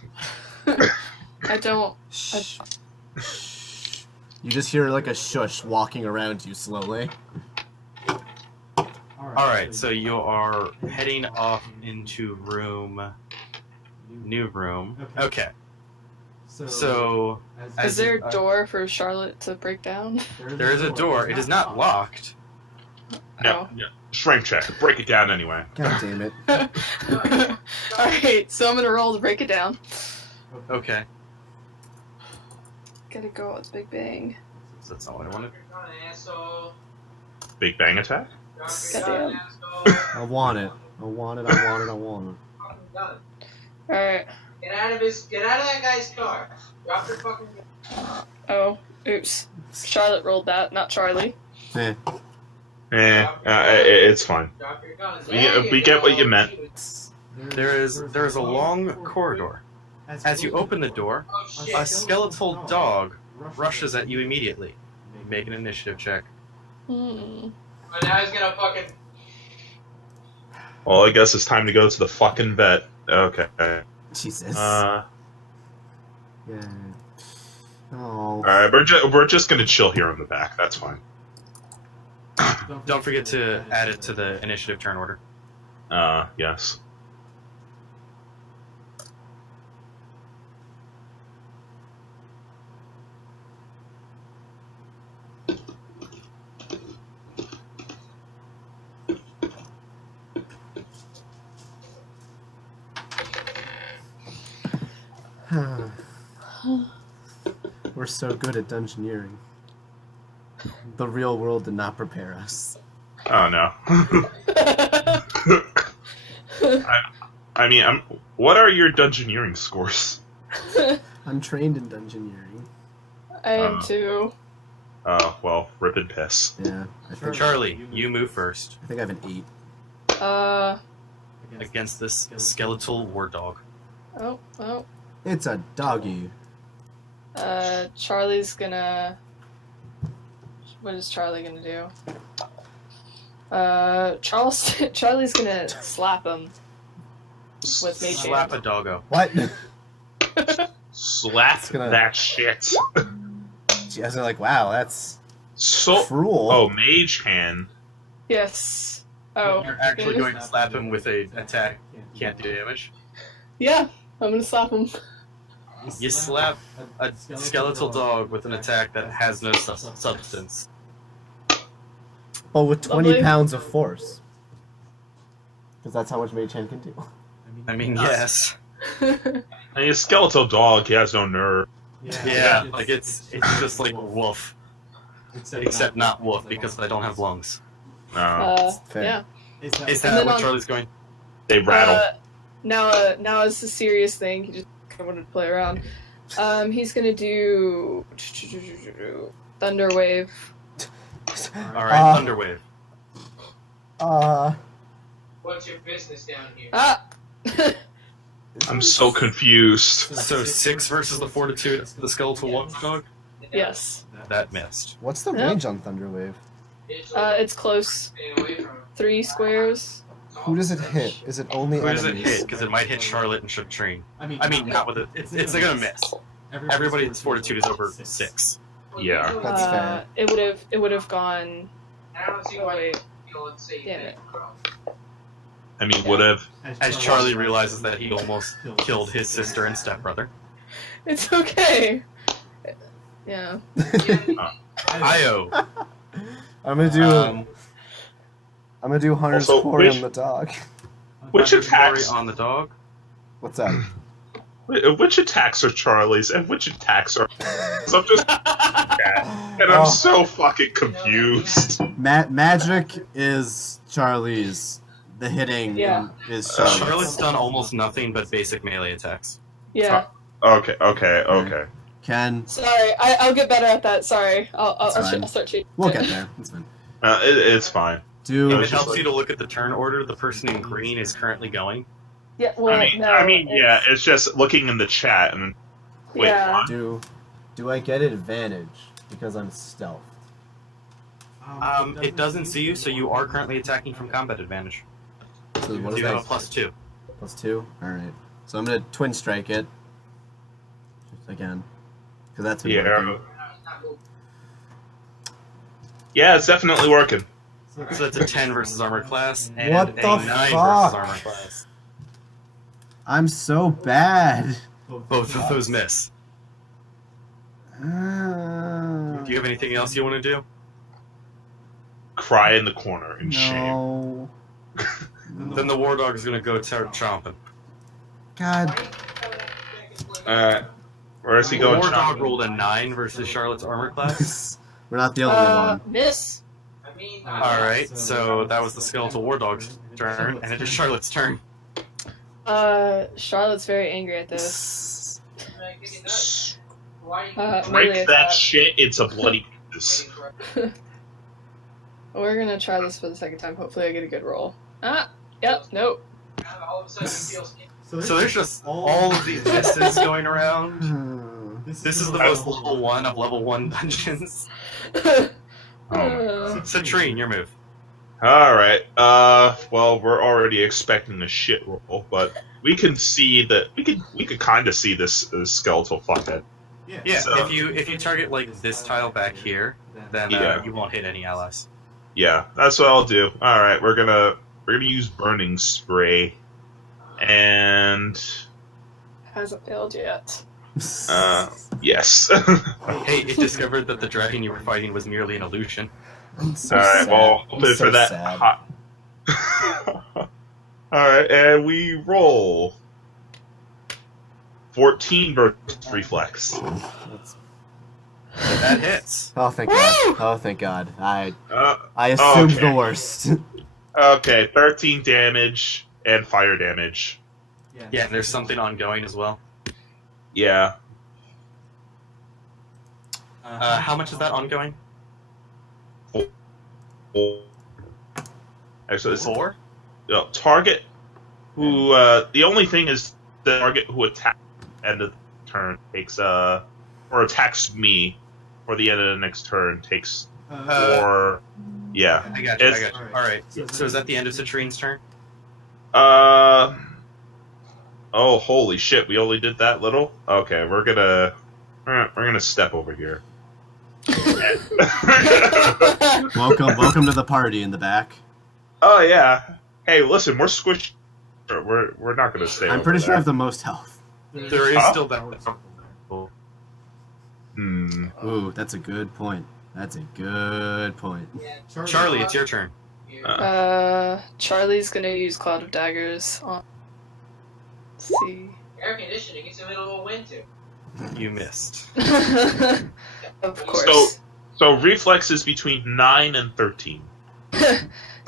I don't. Shh. You just hear like a shush walking around you slowly. Alright, so you are heading off into new room. Okay, so Is as there you- a door for Charlotte to break down? there is a door. It is not locked. No, no. Strength check. Break it down anyway. God damn it. Alright, so I'm gonna roll to break it down. Okay, Gotta go with Big Bang. that's not what I wanted. You're an asshole. Big bang attack? Goddamn. I want it. I want it. I want it. I want it. Fucking gun. Alright. Get out of that guy's car. Drop your fucking gun. Oh, oops. Charlotte rolled that, not Charlie. Eh. It's fine. Drop your gun. We get what you meant. There is a long corridor. As you open the door, Oh shit. a skeletal dog rushes at you immediately. Make an initiative check. Hmm. But now he's gonna fucking. Well, I guess it's time to go to the fucking vet. Okay. Jesus. Alright, Yeah. Oh. we're just gonna chill here in the back. That's fine. Don't forget to add it to the initiative turn order. Yes. We're so good at dungeoneering. The real world did not prepare us. Oh no. I mean, what are your dungeoneering scores? I'm trained in dungeoneering. I am too. Well, rip and piss. Yeah, I think Charlie, you move first I have an 8. against this skeletal war dog. Oh. It's a doggy. Charlie's gonna. What is Charlie gonna do? Charlie's gonna slap him with Mage Slap Hand. a doggo. What? Slap gonna- that shit. I was like, wow, that's So. cruel. Oh, mage hand. Yes. Oh. You're actually going to slap him with a attack. Can't do damage. Yeah, I'm gonna slap him. You slap a skeletal dog with an attack that has no substance. But with 20 Lovely. pounds of force. Because that's how much Mage Hand can do. I mean, yes. I mean, a skeletal dog, he has no nerve. Yeah, like it's just like woof. Except not woof, because I don't have lungs. No, Fair. Yeah. Is And that then what on- Charlie's going? they rattle. Now it's a serious thing. He just kind of wanted to play around. He's gonna do Thunder Wave. Alright, Thunderwave. What's your business down here? Ah. I'm so confused. So 6 versus the Fortitude, the Skeletal Watchdog? Yes. That missed. What's the Yep. range on Thunder Wave? It's close. Stay away from him. 3 squares. Who does it hit? Is it only Who does it enemies? hit? Because it might hit Charlotte and Shatrine. I mean, Not with it. It's gonna miss. Everybody's Fortitude is over 6. Yeah. That's fair. It would have gone. I don't see Oh, why wait. you'll say Damn it. I mean, would have. As Charlie realizes that he almost killed his sister and stepbrother. It's okay. Yeah. Io. I'm gonna do Hunter's Also, Quarry which- on the dog. Which Hunter's attacks? Quarry on the dog. What's that? Which attacks are Charlie's and which attacks are? So I'm just, and I'm Oh. so fucking confused. Magic is Charlie's. The hitting Yeah. is Charlie's. Charlotte's done almost nothing but basic melee attacks. Yeah. Okay. Ken, Sorry, I'll get better at that. Sorry, I'll It's fine. start cheating. we'll get there. It's fine. It's fine. Do If was it just helps like- you to look at the turn order, the person in green is currently going. Yeah. Well, no. Yeah. It's just looking in the chat and wait. Yeah. What? do I get advantage because I'm stealth? It doesn't see you, so you are currently attacking from combat advantage. So what is You have a that? +2. +2? Alright. So I'm gonna twin strike it. Again. Because that's been working. Yeah, it's definitely working. So that's a 10 versus armor class, and What a the 9 fuck? versus armor class. I'm so bad. Both of those miss. Uh, Do you have anything else you want to do? Cry in the corner in shame. no. Then the war dog is going to go start chomping. God. Where is he The going? war dog Sean? rolled a 9 versus Charlotte's armor class. We're not the only one. Miss. I mean, Alright, so that was the skeletal war dog's turn, and it is Charlotte's turn. Charlotte's very angry at this. why melee Break that attack. shit into bloody pieces. We're gonna try this for the second time. Hopefully, I get a good roll. Ah. Yep. Nope. all of a sudden feels So there's just all of these misses going around. Hmm. This is the most level 1 of level 1 dungeons. Citrine, your move. Alright, well, we're already expecting a shit roll, but we can see that, we could kind of see this skeletal fuckhead. Yeah, So- if you target like this tile back here, then Yeah. you won't hit any allies. Yeah, that's what I'll do. Alright, we're gonna use Burning Spray, and, Hasn't failed yet. yes. Hey, it discovered that the dragon you were fighting was merely an illusion. I'm so Alright, sad. well, I'm open so for that. sad. Alright, and we roll. 14 versus Reflex. That's- That hits. Oh, thank God. Oh, thank God. I Uh, assumed okay. the worst. okay, 13 damage and fire damage. Yeah, and there's something ongoing as well. Yeah. How much is that ongoing? Actually, it's 4? target who, the only thing is the target who attacks end of the turn takes, or attacks me for the end of the next turn takes, or, yeah. I got you. It's- Alright, so is that the end of Citrine's turn? Oh, holy shit, we only did that little? Okay, we're gonna step over here. Welcome to the party in the back. Oh yeah. Hey, listen, we're squished. We're not gonna stay. I'm over pretty sure I there. have the most health. There is Huh? still that. Hmm. Ooh, that's a good point. That's a good point. Charlie, it's your turn. Charlie's gonna use Cloud of Daggers on. Let's see. Air conditioning, it's in the middle of a wind too. You missed. Of course. So reflex is between 9 and 13.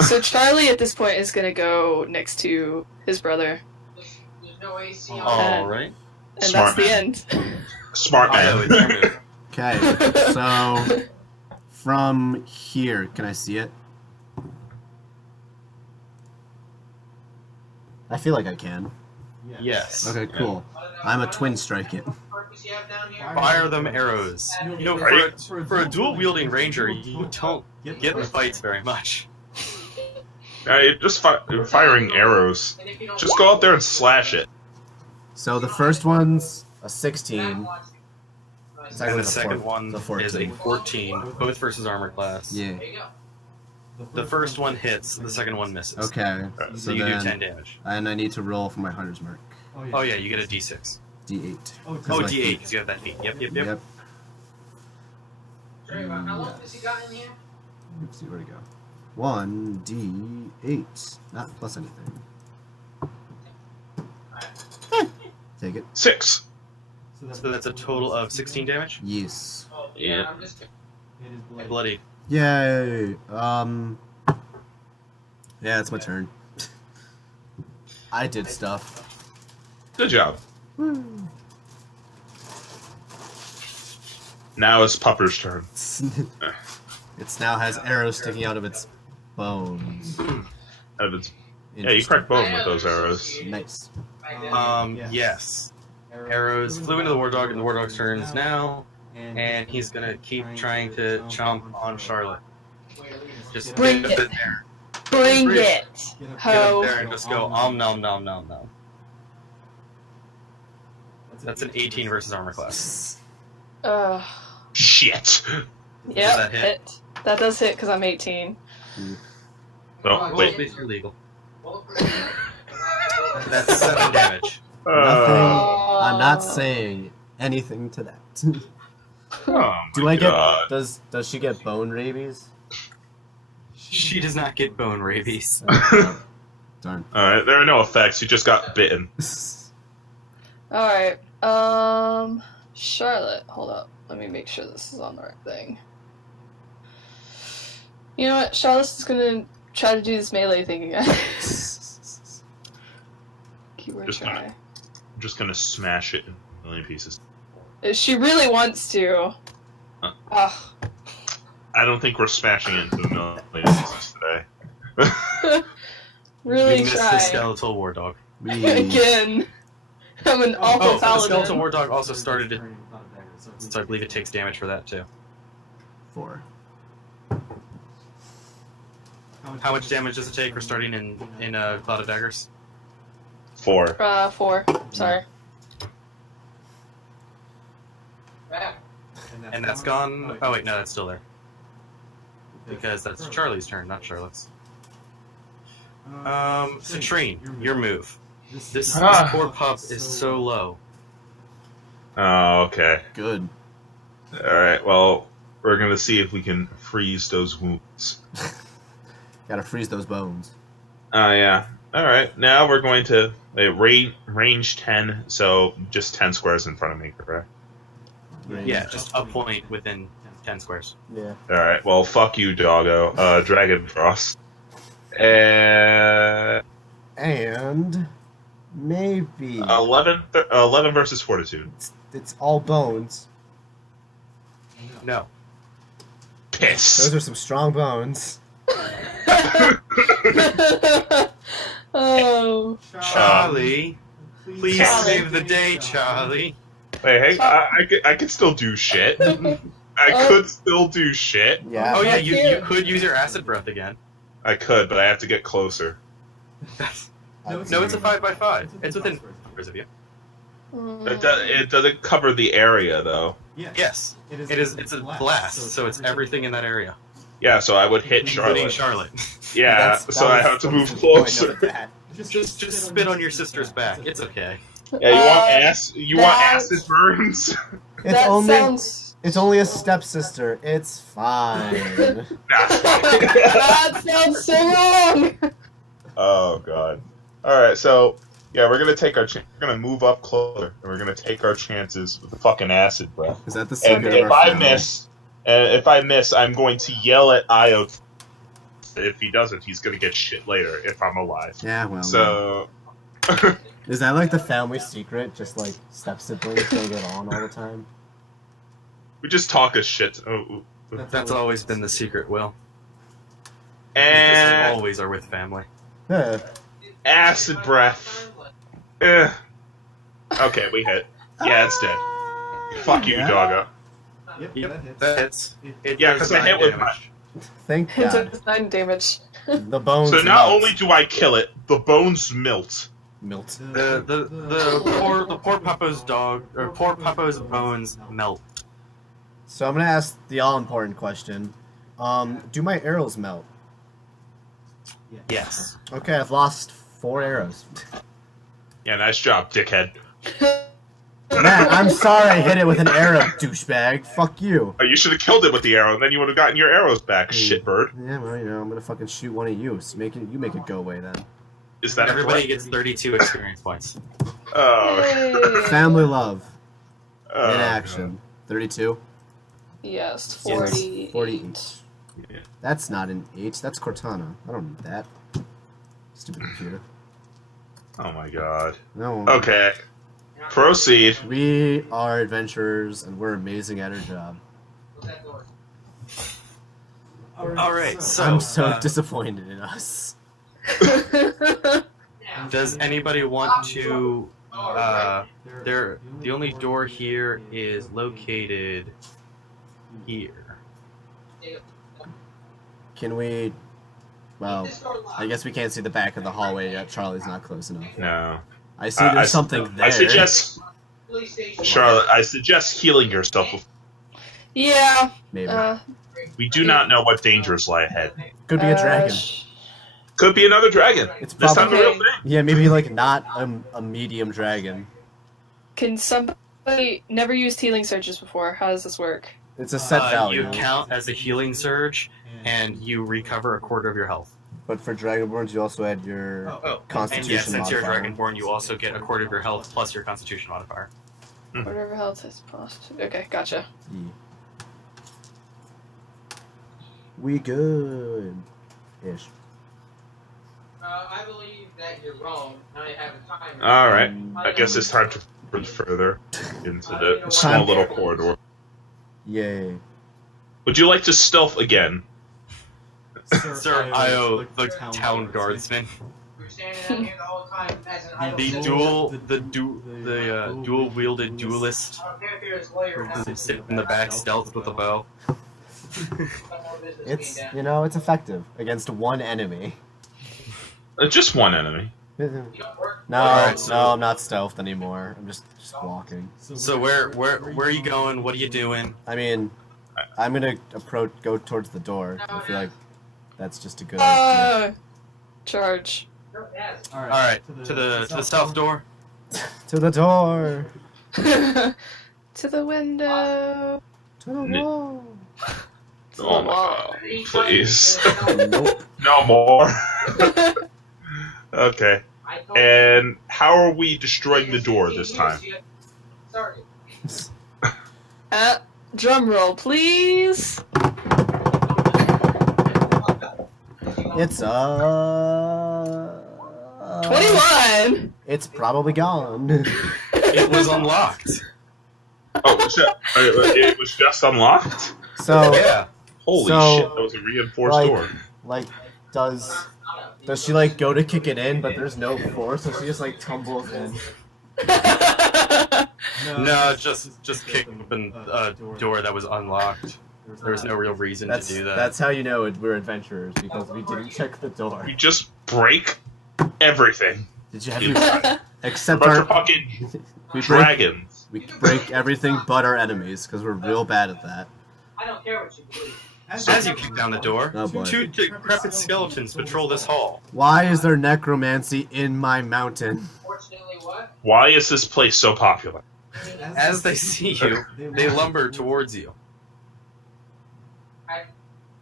So Charlie at this point is gonna go next to his brother, There's no AC on All right. and Smart that's man. the end. Smart Io, it's your man. move. Okay, so from here, can I see it? I feel like I can. Yes. Okay, cool. I'm a twin strike it. purpose you have down here? Fire them arrows. You know, Right. for a dual-wielding ranger, you don't get in fights very much. You're just firing arrows. And if you don't Just go out there and slash it. So the first one's a 16. It's And actually the second one it's a is a 14. 14, both versus armor class. Yeah. There you go. The first one hits, the second one misses. Okay. So So you do then, 10 damage. and I need to roll for my hunter's mark. Oh yeah, you get a d6. D8. Oh, 'Cause my d8, feet- because you have that feat. Yep. Yep. Sorry about how long has he got in here? Let's see where to go. 1d8. Not plus anything. Take it. 6. So that's a total of 16 damage? Yes. Oh, Yeah. I'm just Bloody. Yay. Yeah, it's my turn. I did stuff. Good job. Now it's Pupper's turn. It now has arrows sticking out of its bones. Yeah, you crack bone with those arrows. Nice. Yes. Arrows flew into the war dog, and the war dog's turn is now, and he's gonna keep trying to chomp on Charlotte. Just Bring get up it. in there. Bring it, Get up ho. there and just go nom nom nom nom nom. That's an 18 versus armor class. Shit. Yep, that hit? That does hit because I'm 18. Oh, At wait. least you're legal. That's 7 damage. I'm not saying anything to that. Oh Do my I get? God. Does she get bone rabies? She does not get bone rabies. Darn. Alright, there are no effects. You just got bitten. Alright, Charlotte, hold up. Let me make sure this is on the right thing. You know what? Charlotte's just gonna try to do this melee thing again. Keyword Just try. I'm just gonna smash it in a million pieces. She really wants to. Huh. Ugh. I don't think we're smashing it into a million pieces today. Really you missed try. the skeletal war dog. Again. I'm an awful Oh, the paladin. skeletal war dog also started to. So I believe it takes damage for that too. 4. How much damage does it take for starting in Cloud of Daggers? 4. 4. Sorry. back. And that's gone. Oh wait, no, that's still there. Because that's Charlie's turn, not Charlotte's. Citrine, your move. This poor pup is so low. Oh, okay. Good. Alright, well, we're gonna see if we can freeze those wounds. Gotta freeze those bones. Oh, yeah. Alright, now we're going to range 10, so just 10 squares in front of me, correct? Yeah, just a point within 10 squares. Yeah. Alright, well, fuck you, doggo. Dragon Frost. And And maybe 11 versus Fortitude. it's all bones. No. Piss. Those are some strong bones. Oh. Charlie, please Charlie. save the day, Charlie. Hey, I could still do shit. I could still do shit. Yeah. Oh yeah, I you can't. could use your acid breath again. I could, but I have to get closer. No, it's a 5x5. It's within of you. It doesn't cover the area, though. Yes, it is. It's a blast, so it's everything in that area. Yeah, so I would hit including Charlotte. Charlotte. Yeah, so I have to move closer. Just spit on your sister's back. It's okay. Yeah, you want You want acid burns? It's only a stepsister. It's fine. That's fine. That sounds so wrong. Oh god. All right, so yeah, we're gonna take we're gonna move up closer, and we're gonna take our chances with the fucking acid breath. Is that the And secret if of our I family? if I miss, I'm going to yell at Io. If he doesn't, he's gonna get shit later if I'm alive. Yeah, well. So. Is that like the family secret? Just like step siblings don't get on all the time? We just talk as shit. Oh, That's always been the secret, Will. and Always are with family. Yeah. acid breath. Okay, we hit. Yeah, it's dead. Fuck you, Yeah. doggo. Yep, That hits. Yeah, because I hit with my. Thank It God. took 9 damage. The bones. So not melt. only do I kill it, the bones melt. Melt. The poor Papa's dog or poor Papa's bones melt. So I'm gonna ask the all-important question. Do my arrows melt? Yes. Okay, I've lost 4 arrows. Yeah, nice job, dickhead. Man, I'm sorry I hit it with an arrow, douchebag. Fuck you. Oh, you should have killed it with the arrow, and then you would have gotten your arrows back, shitbird. Yeah, well, I'm gonna fucking shoot one of you. So you make it go away then. Is that Everybody a gets 32 experience points. Oh. Yay. Family love Oh, in action. 32. Yes, Yes. 40. 48. Yeah. That's not an H. That's Cortana. I don't need that. Stupid computer. Oh my god. No. Okay. Proceed. We are adventurers, and we're amazing at our job. All right. So I'm so disappointed in us. does anybody want to? The only door here is located here. Can we? Well, I guess we can't see the back of the hallway yet. Charlie's not close enough. No. I see there's something there. I suggest, Charlotte, I suggest healing yourself. Yeah. Maybe. We do not know what dangers lie ahead. Could be a dragon. Could be another dragon. It's This time probably the real thing. Yeah, maybe like not a medium dragon. Can somebody never used healing surges before? How does this work? It's a set value. You count as a healing surge, and you recover a quarter of your health. But for Dragonborns, you also add your And Constitution yes, since you're a modifier. Dragonborn, you also get a quarter of your health plus your Constitution modifier. Whatever health is positive. Okay, gotcha. Yeah. We good. Ish. I believe that you're wrong. Now I have a timer. All right. I guess it's time to move further into the small little corridor. Yay. Would you like to stealth again? Sir Io, the town guardsman. We're standing out here the whole time as an idle The soldier. dual wielded duelist I don't care if you're his lawyer or not. who sit in the back stealth with a bow. It's, you know, it's effective against one enemy. Just one enemy. No, Alright, so- no, I'm not stealthed anymore. I'm just walking. So where are you going? What are you doing? I mean, I'm gonna go towards the door. I feel like that's just a good idea. Charge. All right, to the south door. To the door. To the window. To the wall. Oh my god. Please. Nope. No more. Okay. And how are we destroying the door this time? Sorry. Drum roll, please. It's 21. It's probably gone. It was unlocked. Oh, it was just unlocked? So, Yeah. Holy So, shit, that was a reinforced like- door. like, does she like go to kick it in, but there's no force, so she just like tumbles in. No, just kick open a door that was unlocked. There was no real reason to do that. That's how you know we're adventurers, because we didn't check the door. We just break everything. Did you have your except Bunch of our fucking we break dragons. we break everything but our enemies because we're real bad at that. I don't care what you believe. As you kick down the door, Oh, boy. 2 decrepit skeletons patrol this hall. Why is there necromancy in my mountain? Fortunately, what? Why is this place so popular? As they see you, they lumber towards you.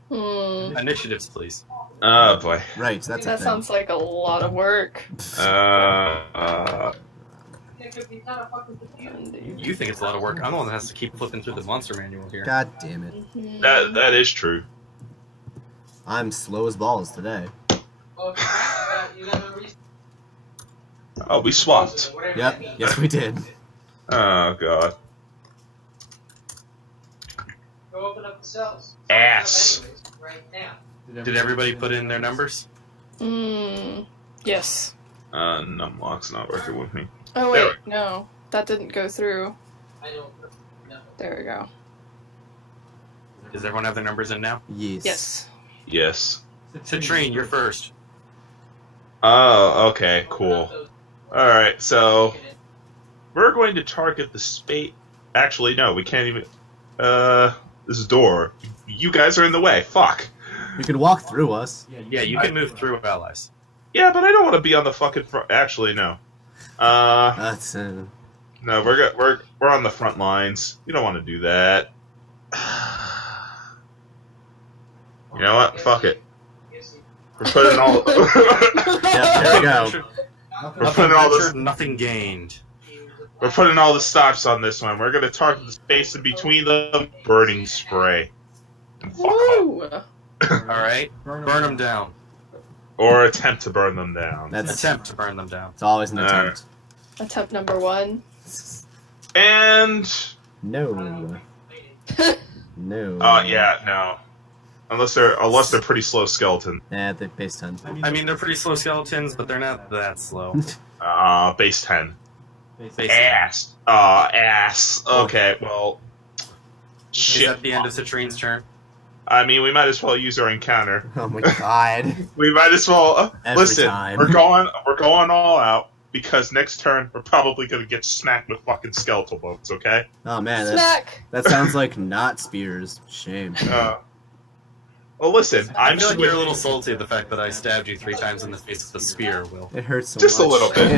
Hmm. Initiatives, please. Oh boy. Right, that's a That thing. sounds like a lot of work. It could be kind of fucking confusing. You think it's a lot of work. I'm the one that has to keep flipping through the monster manual here. God damn it. Mhm. that is true. I'm slow as balls today. Oh, you got a reason. Oh, we swapped. Whatever Yep, that means. yes we did. Oh god. Go open up the cells. Ass. Anyways, right now. Did everybody put in their numbers? Yes. Numlock's not working with me. Oh There wait, no. That didn't go through. I don't know. There we go. Does everyone have their numbers in now? Yes. Yes. Yes. Citrine, you're first. Oh, okay, cool. Alright, so we're going to target the space. Actually, no, we can't even. This door. You guys are in the way. Fuck. You can walk through us. Yeah, you can move through allies. Yeah, but I don't want to be on the fucking front. Actually, no. That's No, we're on the front lines. You don't want to do that. You know what? Fuck it. We're putting all. Yep, there we go. We're putting all this. Nothing gained. We're putting all the stops on this one. We're gonna target the space in between them. Burning spray. And fuck 'em. Woo! Alright, burn them down. Or attempt to burn them down. That's Attempt to burn them down. It's always an attempt. Attempt number 1. And No. No. yeah, no. Unless they're pretty slow skeleton. Yeah, they base 10. I mean, they're pretty slow skeletons, but they're not that slow. Base 10. Base Ass. Ass. Okay, well. Is Shit. that the end of Citrine's turn? I mean, we might as well use our encounter. Oh my god. We might as well. Every Listen, time. we're going all out because next turn we're probably gonna get smacked with fucking skeletal boats. Okay. Oh man, Smack! that sounds like not spears. Shame. Well, listen, I feel like you're a little salty at the fact that I stabbed you 3 times in the face with a spear, Will. It hurts so Just a much. little bit.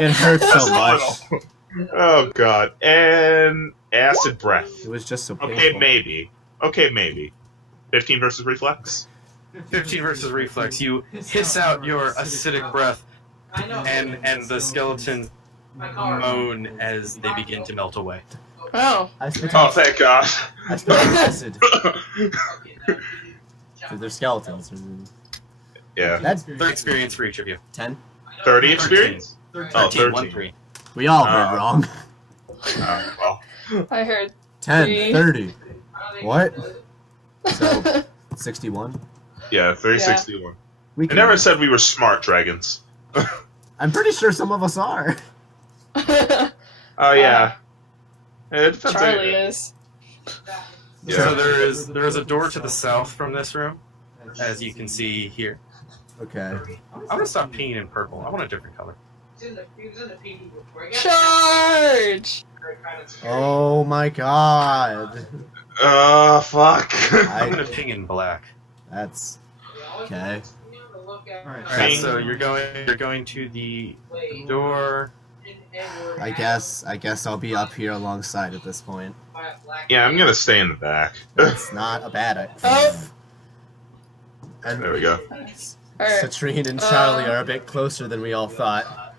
It hurts Just so a much. little. Oh god. And acid breath. It was just so painful. Okay, maybe. 15 versus reflex. 15 versus reflex. You hiss out your acidic breath, I know. and the skeletons moan as they begin to melt away. Oh. I spit Oh, thank God. I spit acid. They're skeletons. Yeah. That's 3 experience for each of you. 10. 30 experience? 13, Oh, 13. 13. 3. We all heard wrong. Well. I heard 10, Three. 30. What? So, 61? Yeah, 361. We I can- never said we were smart dragons. I'm pretty sure some of us are. Oh, yeah. It depends on- Charlie is. Yeah. So there is a door to the south from this room, as you can see here. Okay. I'm gonna stop peeing in purple. I want a different color. He was in the PD before. Charge! Oh my god. Fuck. I'm gonna ping in black. That's okay. Alright. Alright, so you're going to the door. I guess I'll be up here alongside at this point. Yeah, I'm gonna stay in the back. It's not a bad idea. Oh. And There we go. Alright. Citrine and Charlie are a bit closer than we all thought.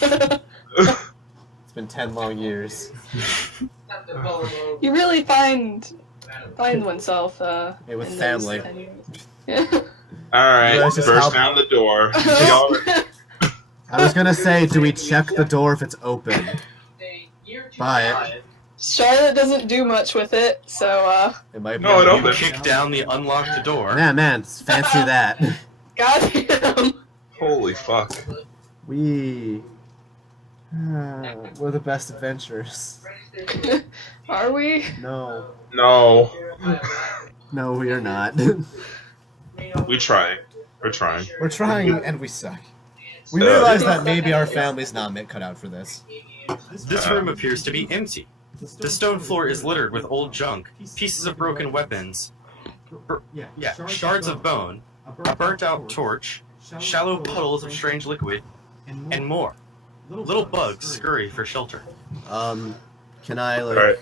It's been 10 long years. You really find oneself Yeah, with in family. those 10 years. Yeah. Alright, You guys just burst help- down the door. Y'all- I was gonna say, do we check the door if it's open? But Charlotte doesn't do much with it, so it might be. No, it You opened. kick down the unlocked door. Man, fancy that. goddamn. Holy fuck. We're the best adventurers. Are we? No, No. we are not. We try. We're trying. We're trying and we suck. We realize that maybe our family's not meant cut out for this. This room appears to be empty. The stone floor is littered with old junk, pieces of broken weapons, shards of bone, a burnt-out torch, shallow puddles of strange liquid, and more. Little bugs scurry for shelter. Can I, like, Alright.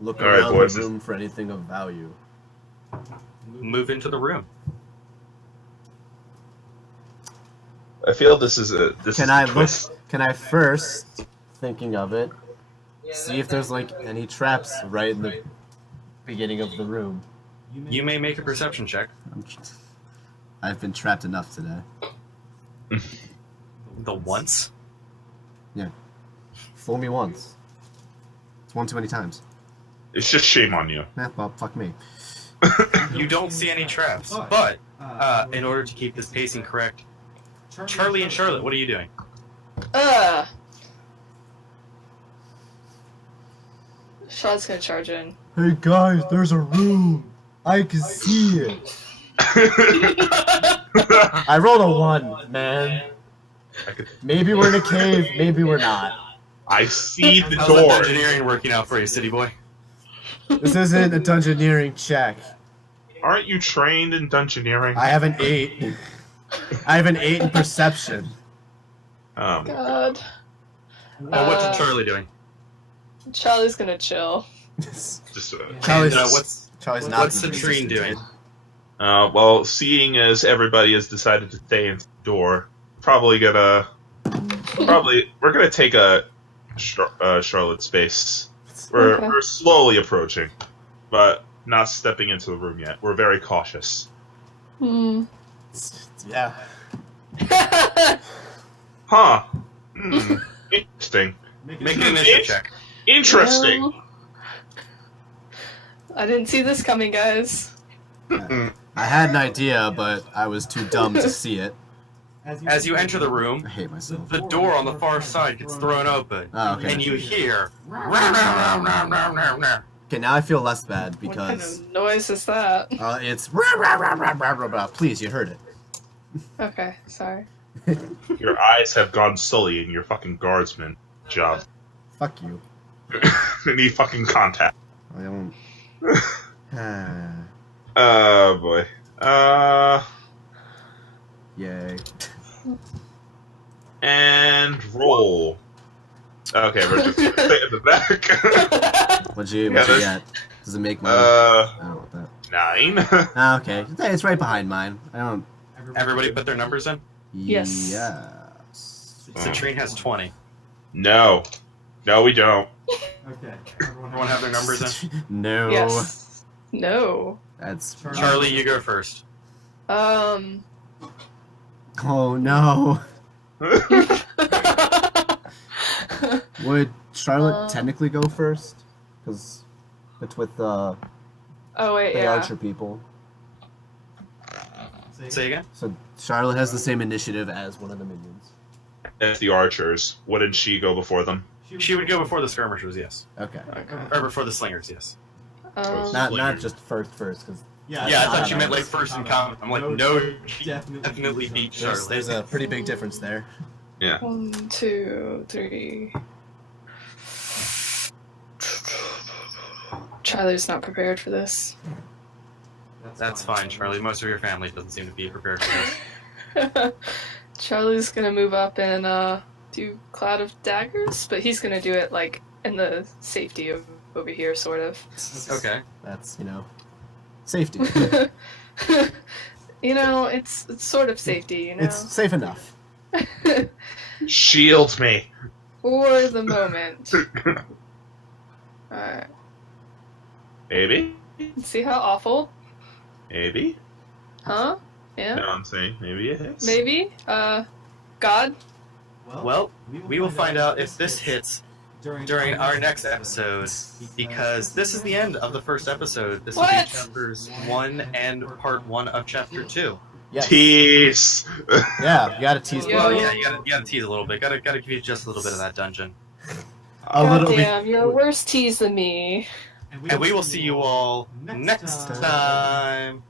look Alright, around boys. the room for anything of value? Move into the room. I feel this is a Can I look? twist. Can I first, thinking of it, see if there's like any traps right in the beginning of the room? You may make a perception check. I've been trapped enough today. The once? Yeah. Fool me once. It's one too many times. It's just shame on you. Well, fuck me. You don't see any traps, but in order to keep this pacing correct, Charlie and Charlotte, what are you doing? Charlotte's gonna charge in. Hey guys, there's a room. I can see it. I rolled a 1, man. Maybe we're in a cave, maybe we're not. I see the How's door. that engineering working out for you, city boy? This isn't a dungeoneering check. Aren't you trained in dungeoneering? I have an 8. I have an 8 in perception. God. What's Charlie doing? Charlie's gonna chill. Just, Charlie's, And, what's not what's Citrine doing? well, seeing as everybody has decided to stay in the door, we're gonna take a Charlotte space. Okay. We're slowly approaching, but not stepping into the room yet. We're very cautious. Yeah. Huh. Interesting. Make an initiative check. Interesting. Well, I didn't see this coming, guys. I had an idea, but I was too dumb to see it. As you enter the room, I hate myself. the door on the far side gets thrown open, Oh, okay. and you hear. Okay, now I feel less bad What kind because of noise is that? it's please, you heard it. Okay, sorry. Your eyes have gone sully in your fucking guardsman job. Fuck you. I need fucking contact. I don't. Oh boy. Yay. And roll. Okay, we're just gonna stay in the back. What'd you Yeah, get? Does it make money? I don't want that. 9. Ah, okay. Hey, it's right behind mine. I don't. Everybody put their numbers in? Yes. Yes. Citrine has 20. No, we don't. Okay. Everyone have their numbers in? No. Yes. No. That's. Charlie, you go first. Oh no. Would Charlotte technically go first? Because it's with Oh wait, the yeah. archer people. Say again? So Charlotte has the same initiative as one of the minions. As the archers, wouldn't she go before them? She would go before the skirmishers, yes. Okay. Or before the slingers, yes. Not just first, because Yeah, I thought you meant like first in combat. I'm like, no, she definitely beat Charlotte. there's a pretty big difference there. Yeah. 1, 2, 3. Charlie's not prepared for this. That's fine, Charlie. Most of your family doesn't seem to be prepared for this. Charlie's gonna move up and do Cloud of Daggers, but he's gonna do it like in the safety of over here, sort of. Okay. That's, safety. It's sort of safety, It's safe enough. Shield me. For the moment. Alright. Maybe? See how awful? Maybe? Huh? Yeah? No, I'm saying maybe it hits. Maybe? God? Well, we will find out if this hits during our next episode, because this is the end of the first episode. This will be What? chapters 1 and part 1 of chapter 2. Yes. Tease. Yeah, you gotta tease Yo. Well, me. yeah, you gotta tease a little bit. Gotta give you just a little bit of that dungeon. A little bit. Goddamn, you're a worse tease than me. And we will see you all next time.